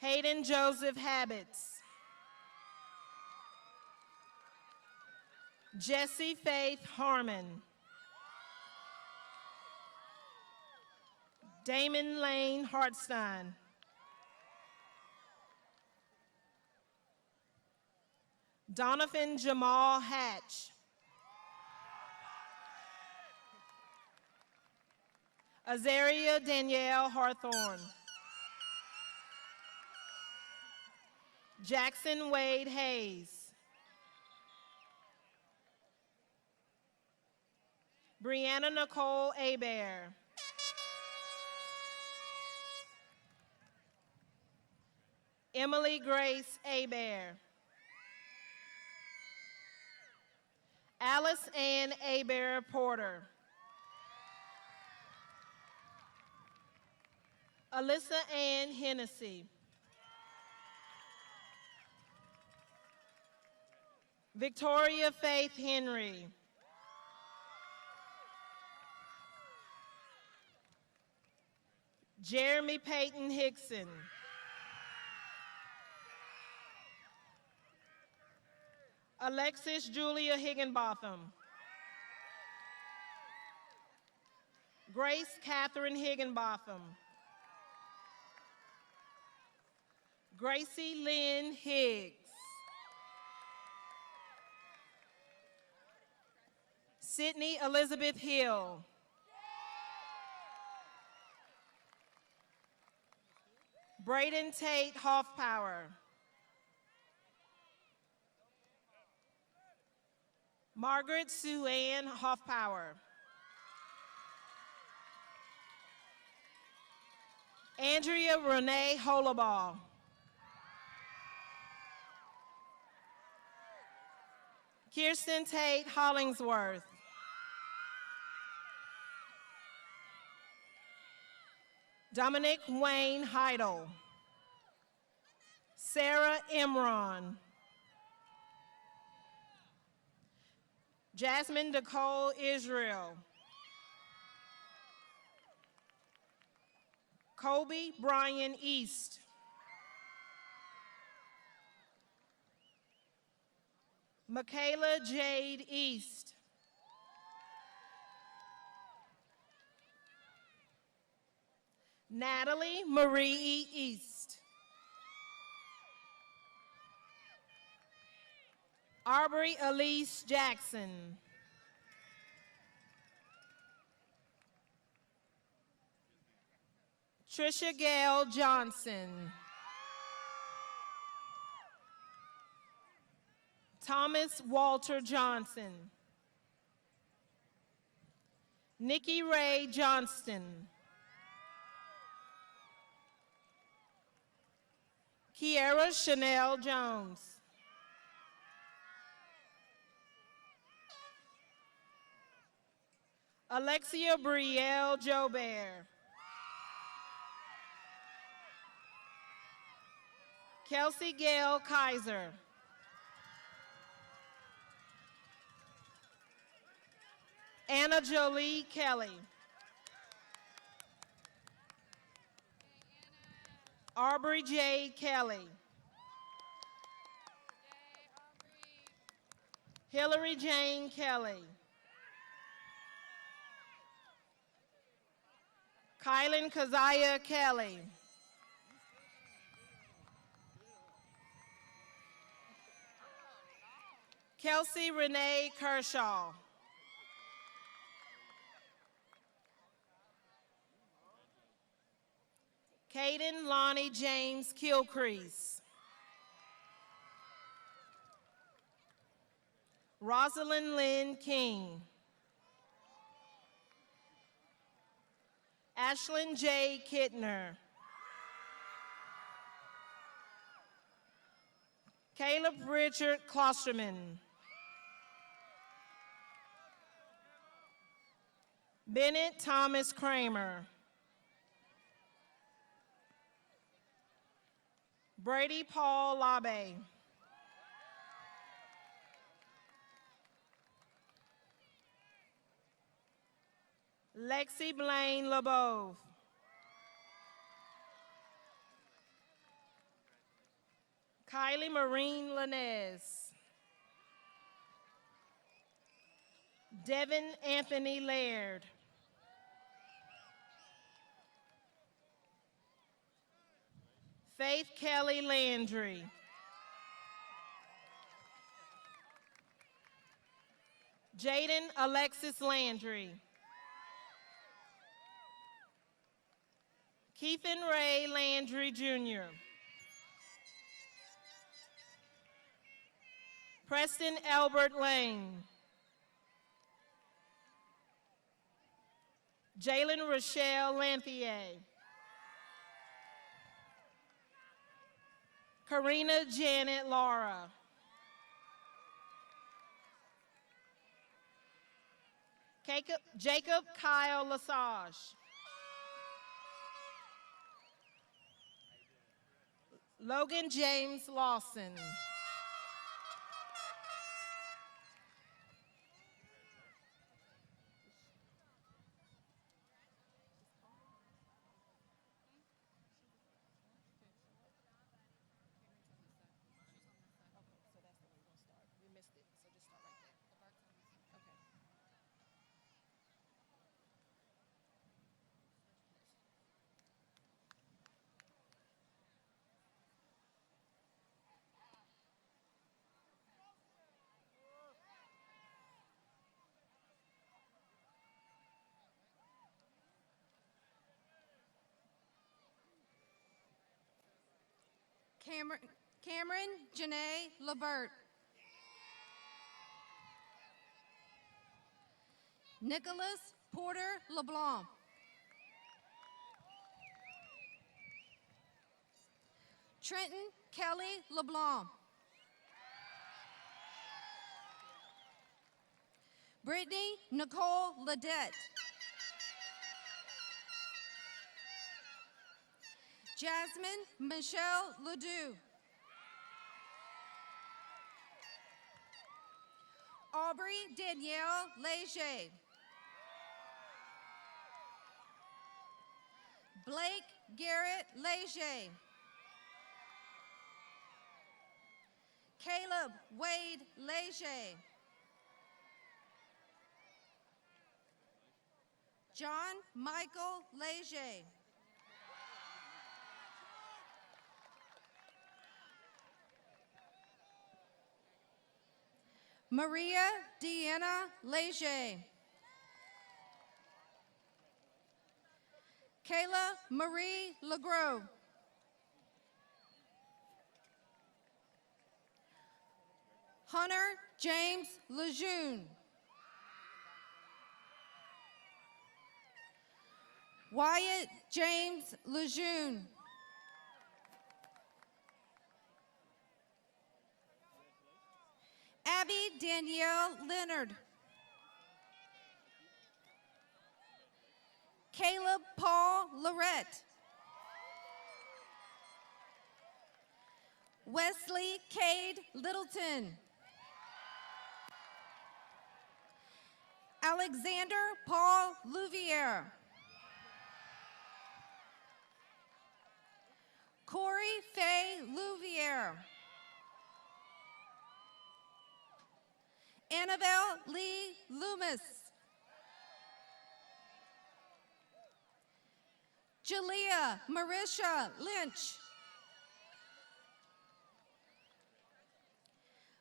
Hayden Joseph Habits. Jessie Faith Harmon. Damon Lane Hartstein. Donovan Jamal Hatch. Azaria Danielle Hawthorne. Jackson Wade Hayes. Brianna Nicole Hebert. Emily Grace Hebert. Alice Ann Hebert Porter. Alyssa Ann Hennessy. Victoria Faith Henry. Jeremy Peyton Hickson. Alexis Julia Higginbotham. Grace Catherine Higginbotham. Gracie Lynn Higgs. Sydney Elizabeth Hill. Braden Tate Hoffpower. Margaret Sue Ann Hoffpower. Andrea Renee Holabaugh. Kirsten Tate Hollingsworth. Dominic Wayne Heidel. Sarah Imran. Jasmine Nicole Israel. Colby Brian East. Michaela Jade East. Natalie Marie East. Aubrey Elise Jackson. Trisha Gail Johnson. Thomas Walter Johnson. Nikki Ray Johnston. Kiera Chanel Jones. Alexia Brielle Jobert. Kelsey Gail Kaiser. Anna Jolie Kelly. Aubrey J. Kelly. Hillary Jane Kelly. Kylan Keziah Kelly. Kelsey Renee Kershaw. Caden Lonnie James Kilcrease. Rosalind Lynn King. Ashlyn J. Kittner. Caleb Richard Klosterman. Bennett Thomas Kramer. Brady Paul Labe. Lexi Blaine LeBeau. Kylie Marine Lanez. Devin Anthony Laird. Faith Kelly Landry. Jaden Alexis Landry. Keithan Ray Landry Jr. Preston Albert Lane. Jalen Rochelle Lanthier. Karina Janet Laura. Jacob Kyle Lesage. Logan James Lawson. Cameron Janae Lebert. Nicholas Porter LeBlanc. Trenton Kelly LeBlanc. Brittany Nicole Ledette. Jasmine Michelle Ledoux. Aubrey Danielle Leger. Blake Garrett Leger. Caleb Wade Leger. John Michael Leger. Maria Deanna Leger. Kayla Marie Legros. Hunter James Lejeune. Wyatt James Lejeune. Abby Danielle Leonard. Caleb Paul Lorette. Wesley Cade Littleton. Alexander Paul Louvier. Corey Faye Louvier. Annabelle Lee Loomis. Jalea Marisha Lynch.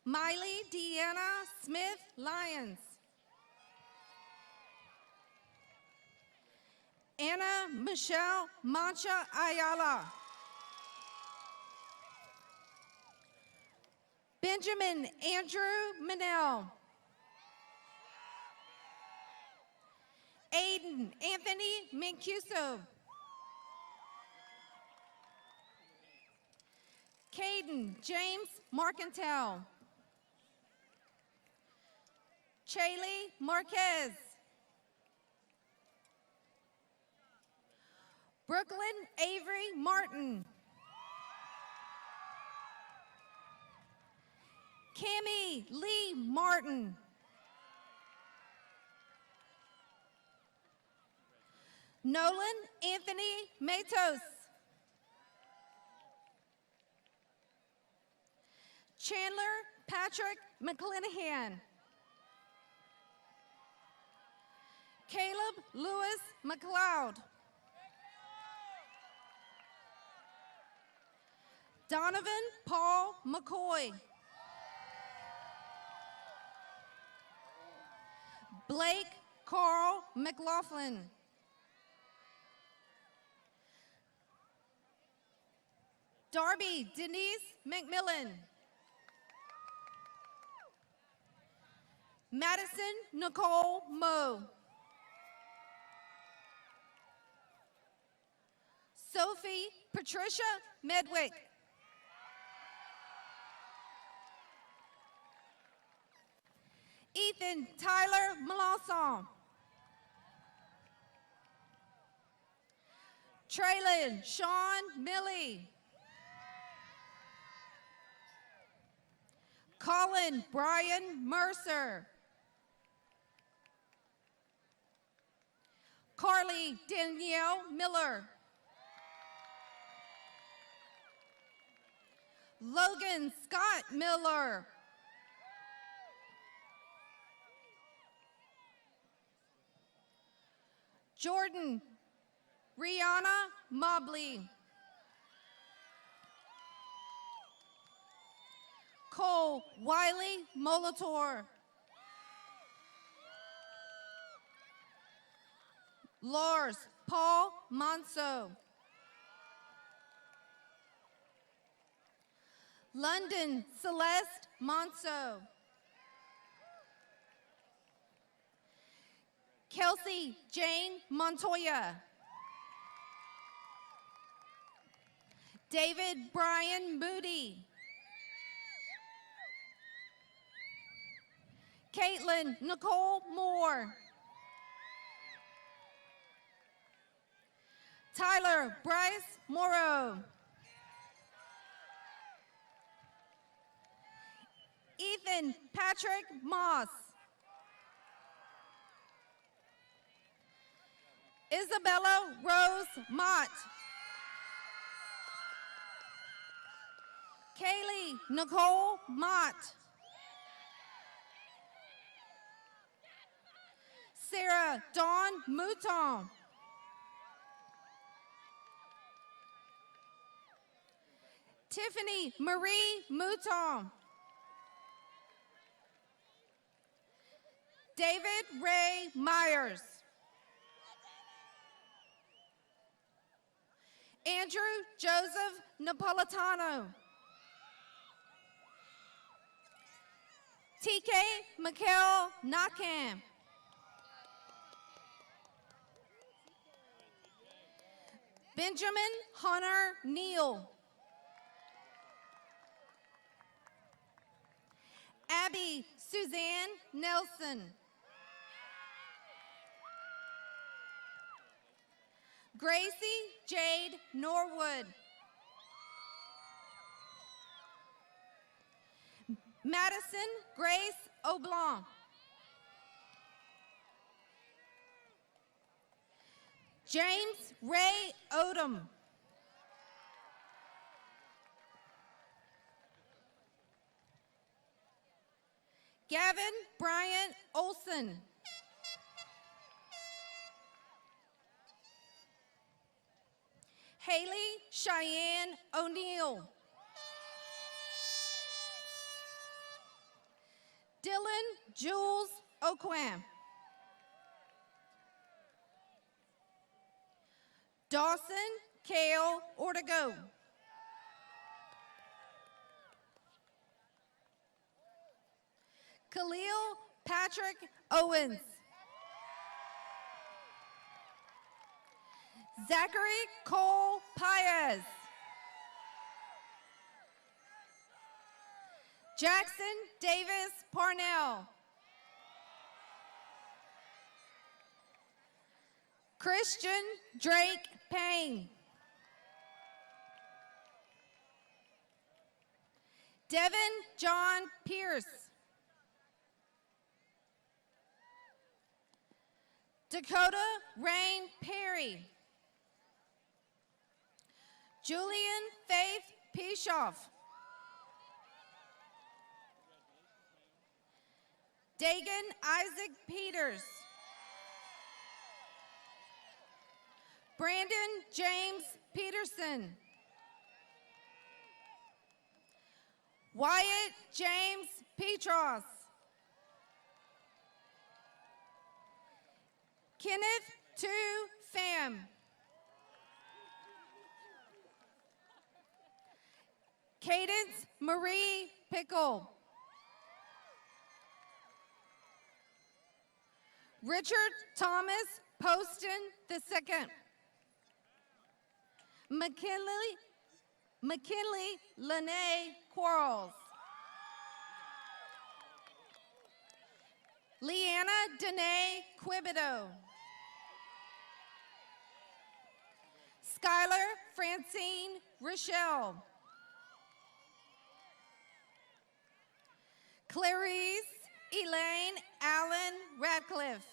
Miley Deanna Smith Lyons. Anna Michelle Mancha Ayala. Benjamin Andrew Manel. Aiden Anthony Mancuso. Caden James Marcantel. Chaley Marquez. Brooklyn Avery Martin. Cammie Lee Martin. Nolan Anthony Matos. Chandler Patrick McClanahan. Caleb Lewis McLeod. Donovan Paul McCoy. Blake Carl McLaughlin. Darby Denise McMillan. Madison Nicole Moe. Sophie Patricia Medwick. Ethan Tyler Melanson. Traylon Sean Milley. Colin Brian Mercer. Carly Danielle Miller. Logan Scott Miller. Jordan Rihanna Mobley. Cole Wiley Molitor. Lars Paul Monso. London Celeste Monso. Kelsey Jane Montoya. David Brian Moody. Caitlin Nicole Moore. Tyler Bryce Morrow. Ethan Patrick Moss. Isabella Rose Mott. Kaylee Nicole Mott. Sarah Dawn Mouton. Tiffany Marie Mouton. David Ray Myers. Andrew Joseph Napolitano. TK Mikhail Nakam. Benjamin Hunter Neal. Abby Suzanne Nelson. Gracie Jade Norwood. Madison Grace Oblanc. James Ray Odom. Gavin Bryant Olson. Haley Cheyenne O'Neill. Dylan Jules Oquam. Dawson Kale Ortego. Khalil Patrick Owens. Zachary Cole Paez. Jackson Davis Parnell. Christian Drake Payne. Devin John Pierce. Dakota Rain Perry. Julian Faith Pishoff. Dagan Isaac Peters. Brandon James Peterson. Wyatt James Petros. Kenneth Tu Pham. Cadence Marie Pickle. Richard Thomas Poston II. McKinley Lene Quarles. Leanna Danae Quibido. Skylar Francine Rochelle. Clarice Elaine Allen Radcliffe.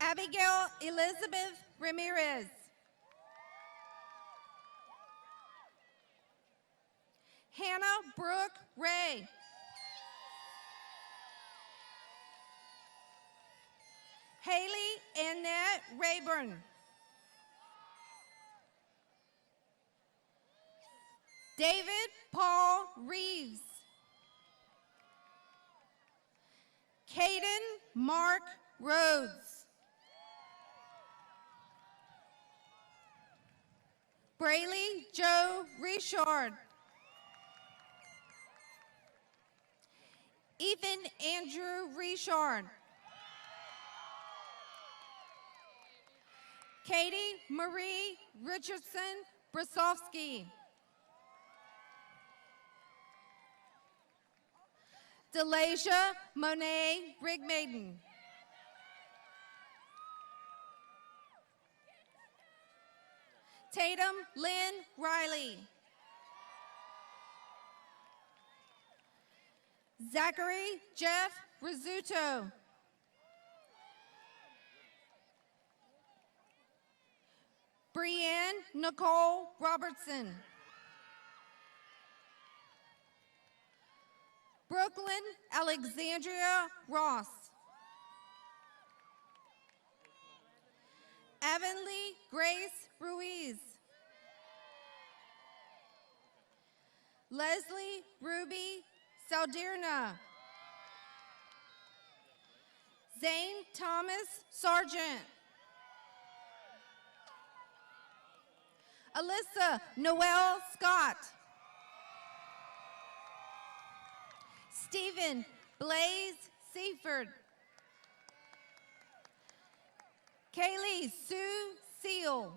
Abigail Elizabeth Ramirez. Hannah Brooke Ray. Haley Annette Rayburn. David Paul Reeves. Caden Mark Rhodes. Brayley Joe Richard. Ethan Andrew Richard. Katie Marie Richardson Brasovsky. Delasia Monet Rigmaiden. Tatum Lynn Riley. Zachary Jeff Rizzuto. Brienne Nicole Robertson. Brooklyn Alexandria Ross. Avonlea Grace Ruiz. Leslie Ruby Saldirna. Zane Thomas Sargent. Alyssa Noel Scott. Stephen Blaze Seaford. Kaylee Sue Seal.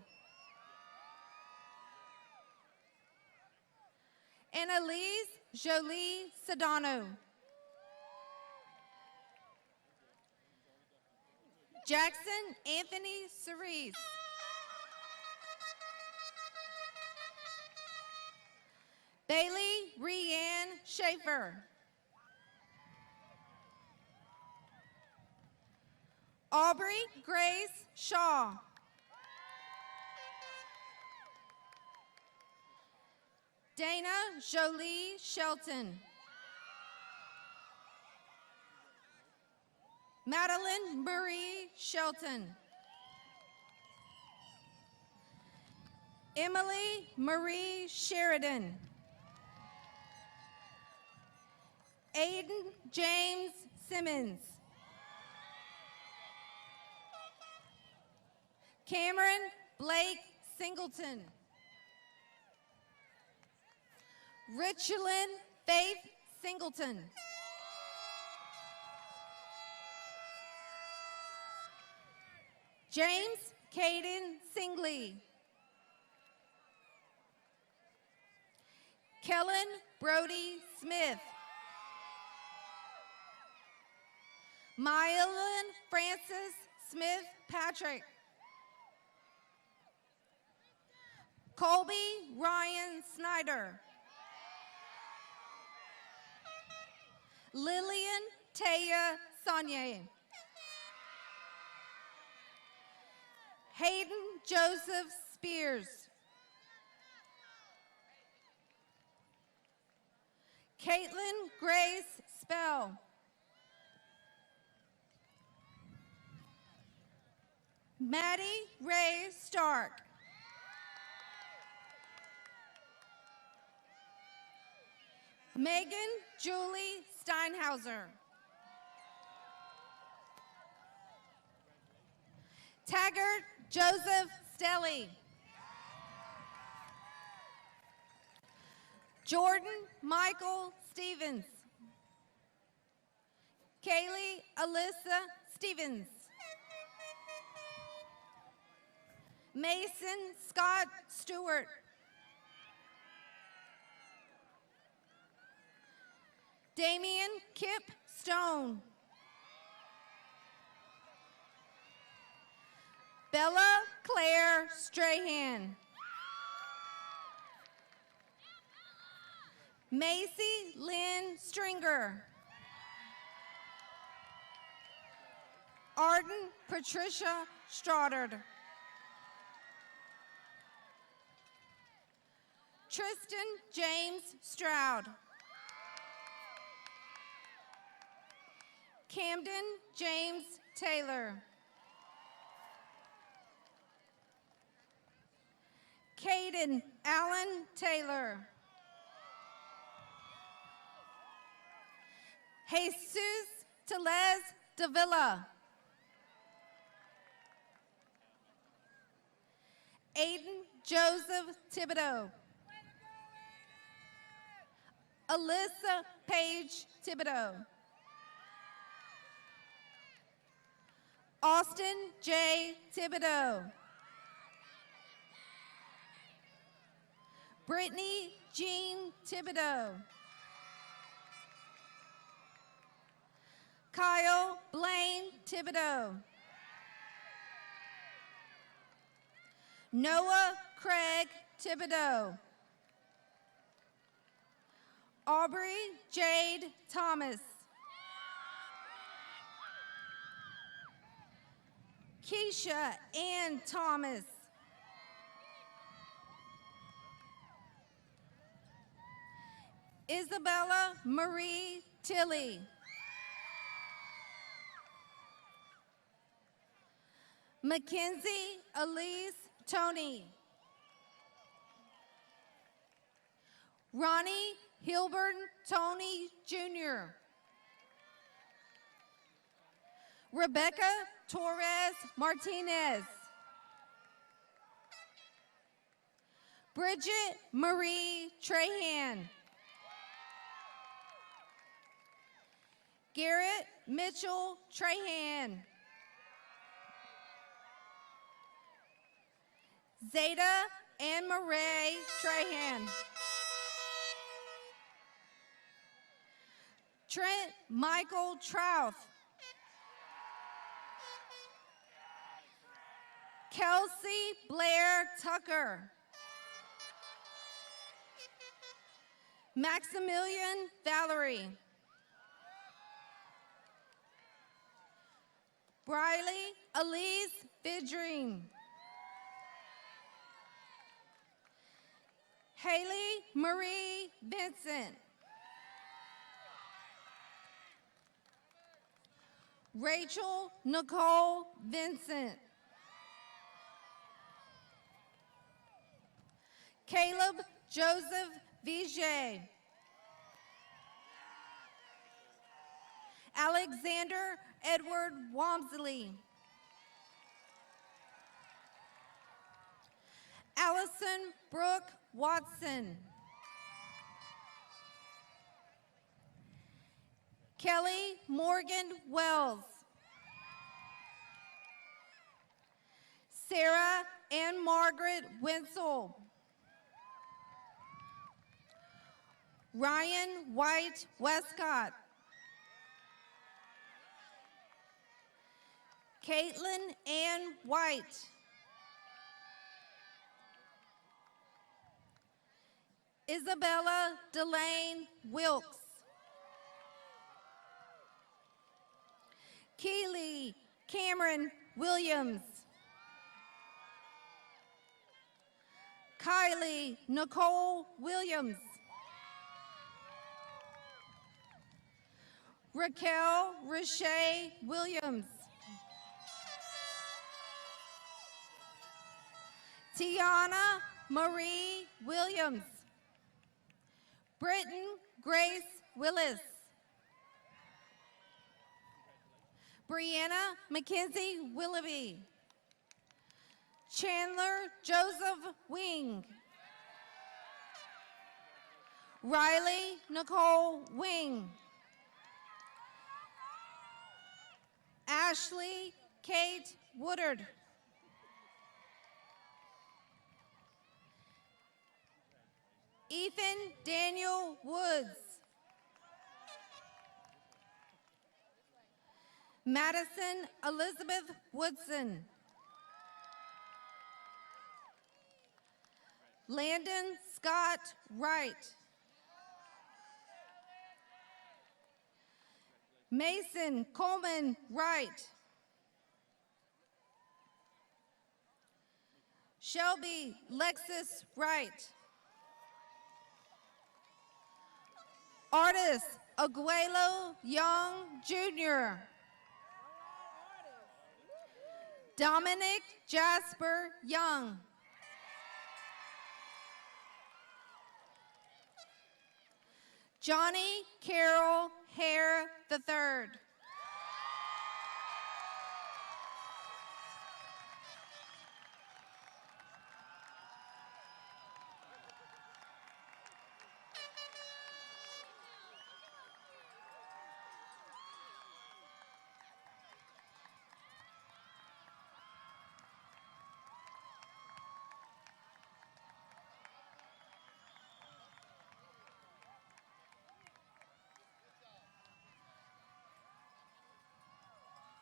Annalise Jolie Sedano. Jackson Anthony Cerise. Bailey Rianne Schaefer. Aubrey Grace Shaw. Dana Jolie Shelton. Madeline Marie Shelton. Emily Marie Sheridan. Aiden James Simmons. Cameron Blake Singleton. Richland Faith Singleton. James Caden Singley. Kellen Brody Smith. Mylon Francis Smith Patrick. Colby Ryan Snyder. Lillian Taya Saunier. Hayden Joseph Spears. Caitlin Grace Spell. Maddie Ray Stark. Megan Julie Steinhauser. Taggart Joseph Stelly. Jordan Michael Stevens. Kaylee Alyssa Stevens. Mason Scott Stewart. Damian Kip Stone. Bella Claire Strahan. Macy Lynn Stringer. Arden Patricia Stoddard. Tristan James Stroud. Camden James Taylor. Caden Allen Taylor. Jesus Telez Davila. Aiden Joseph Thibodeau. Alyssa Paige Thibodeau. Austin J. Thibodeau. Brittany Jean Thibodeau. Kyle Blaine Thibodeau. Noah Craig Thibodeau. Aubrey Jade Thomas. Keisha Ann Thomas. Isabella Marie Tilley. Mackenzie Elise Tony. Ronnie Hilburn Tony Jr. Rebecca Torres Martinez. Bridget Marie Trahan. Garrett Mitchell Trahan. Zeta Anne Marie Trahan. Trent Michael Trouth. Kelsey Blair Tucker. Maximilian Valerie. Briley Elise Vidrine. Haley Marie Vincent. Rachel Nicole Vincent. Caleb Joseph Viget. Alexander Edward Wamsley. Allison Brooke Watson. Kelly Morgan Wells. Sarah Ann Margaret Winsel. Ryan White Westcott. Caitlin Ann White. Isabella Delane Wilkes. Keely Cameron Williams. Kylie Nicole Williams. Raquel Rashay Williams. Tiana Marie Williams. Britton Grace Willis. Brianna Mackenzie Willoughby. Chandler Joseph Wing. Riley Nicole Wing. Ashley Kate Woodard. Ethan Daniel Woods. Madison Elizabeth Woodson. Landon Scott Wright. Mason Coleman Wright. Shelby Lexus Wright. Artist Aguelo Young Jr. Dominic Jasper Young. Johnny Carroll Hare III.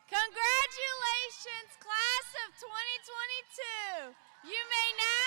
Congratulations, class of 2022. You may now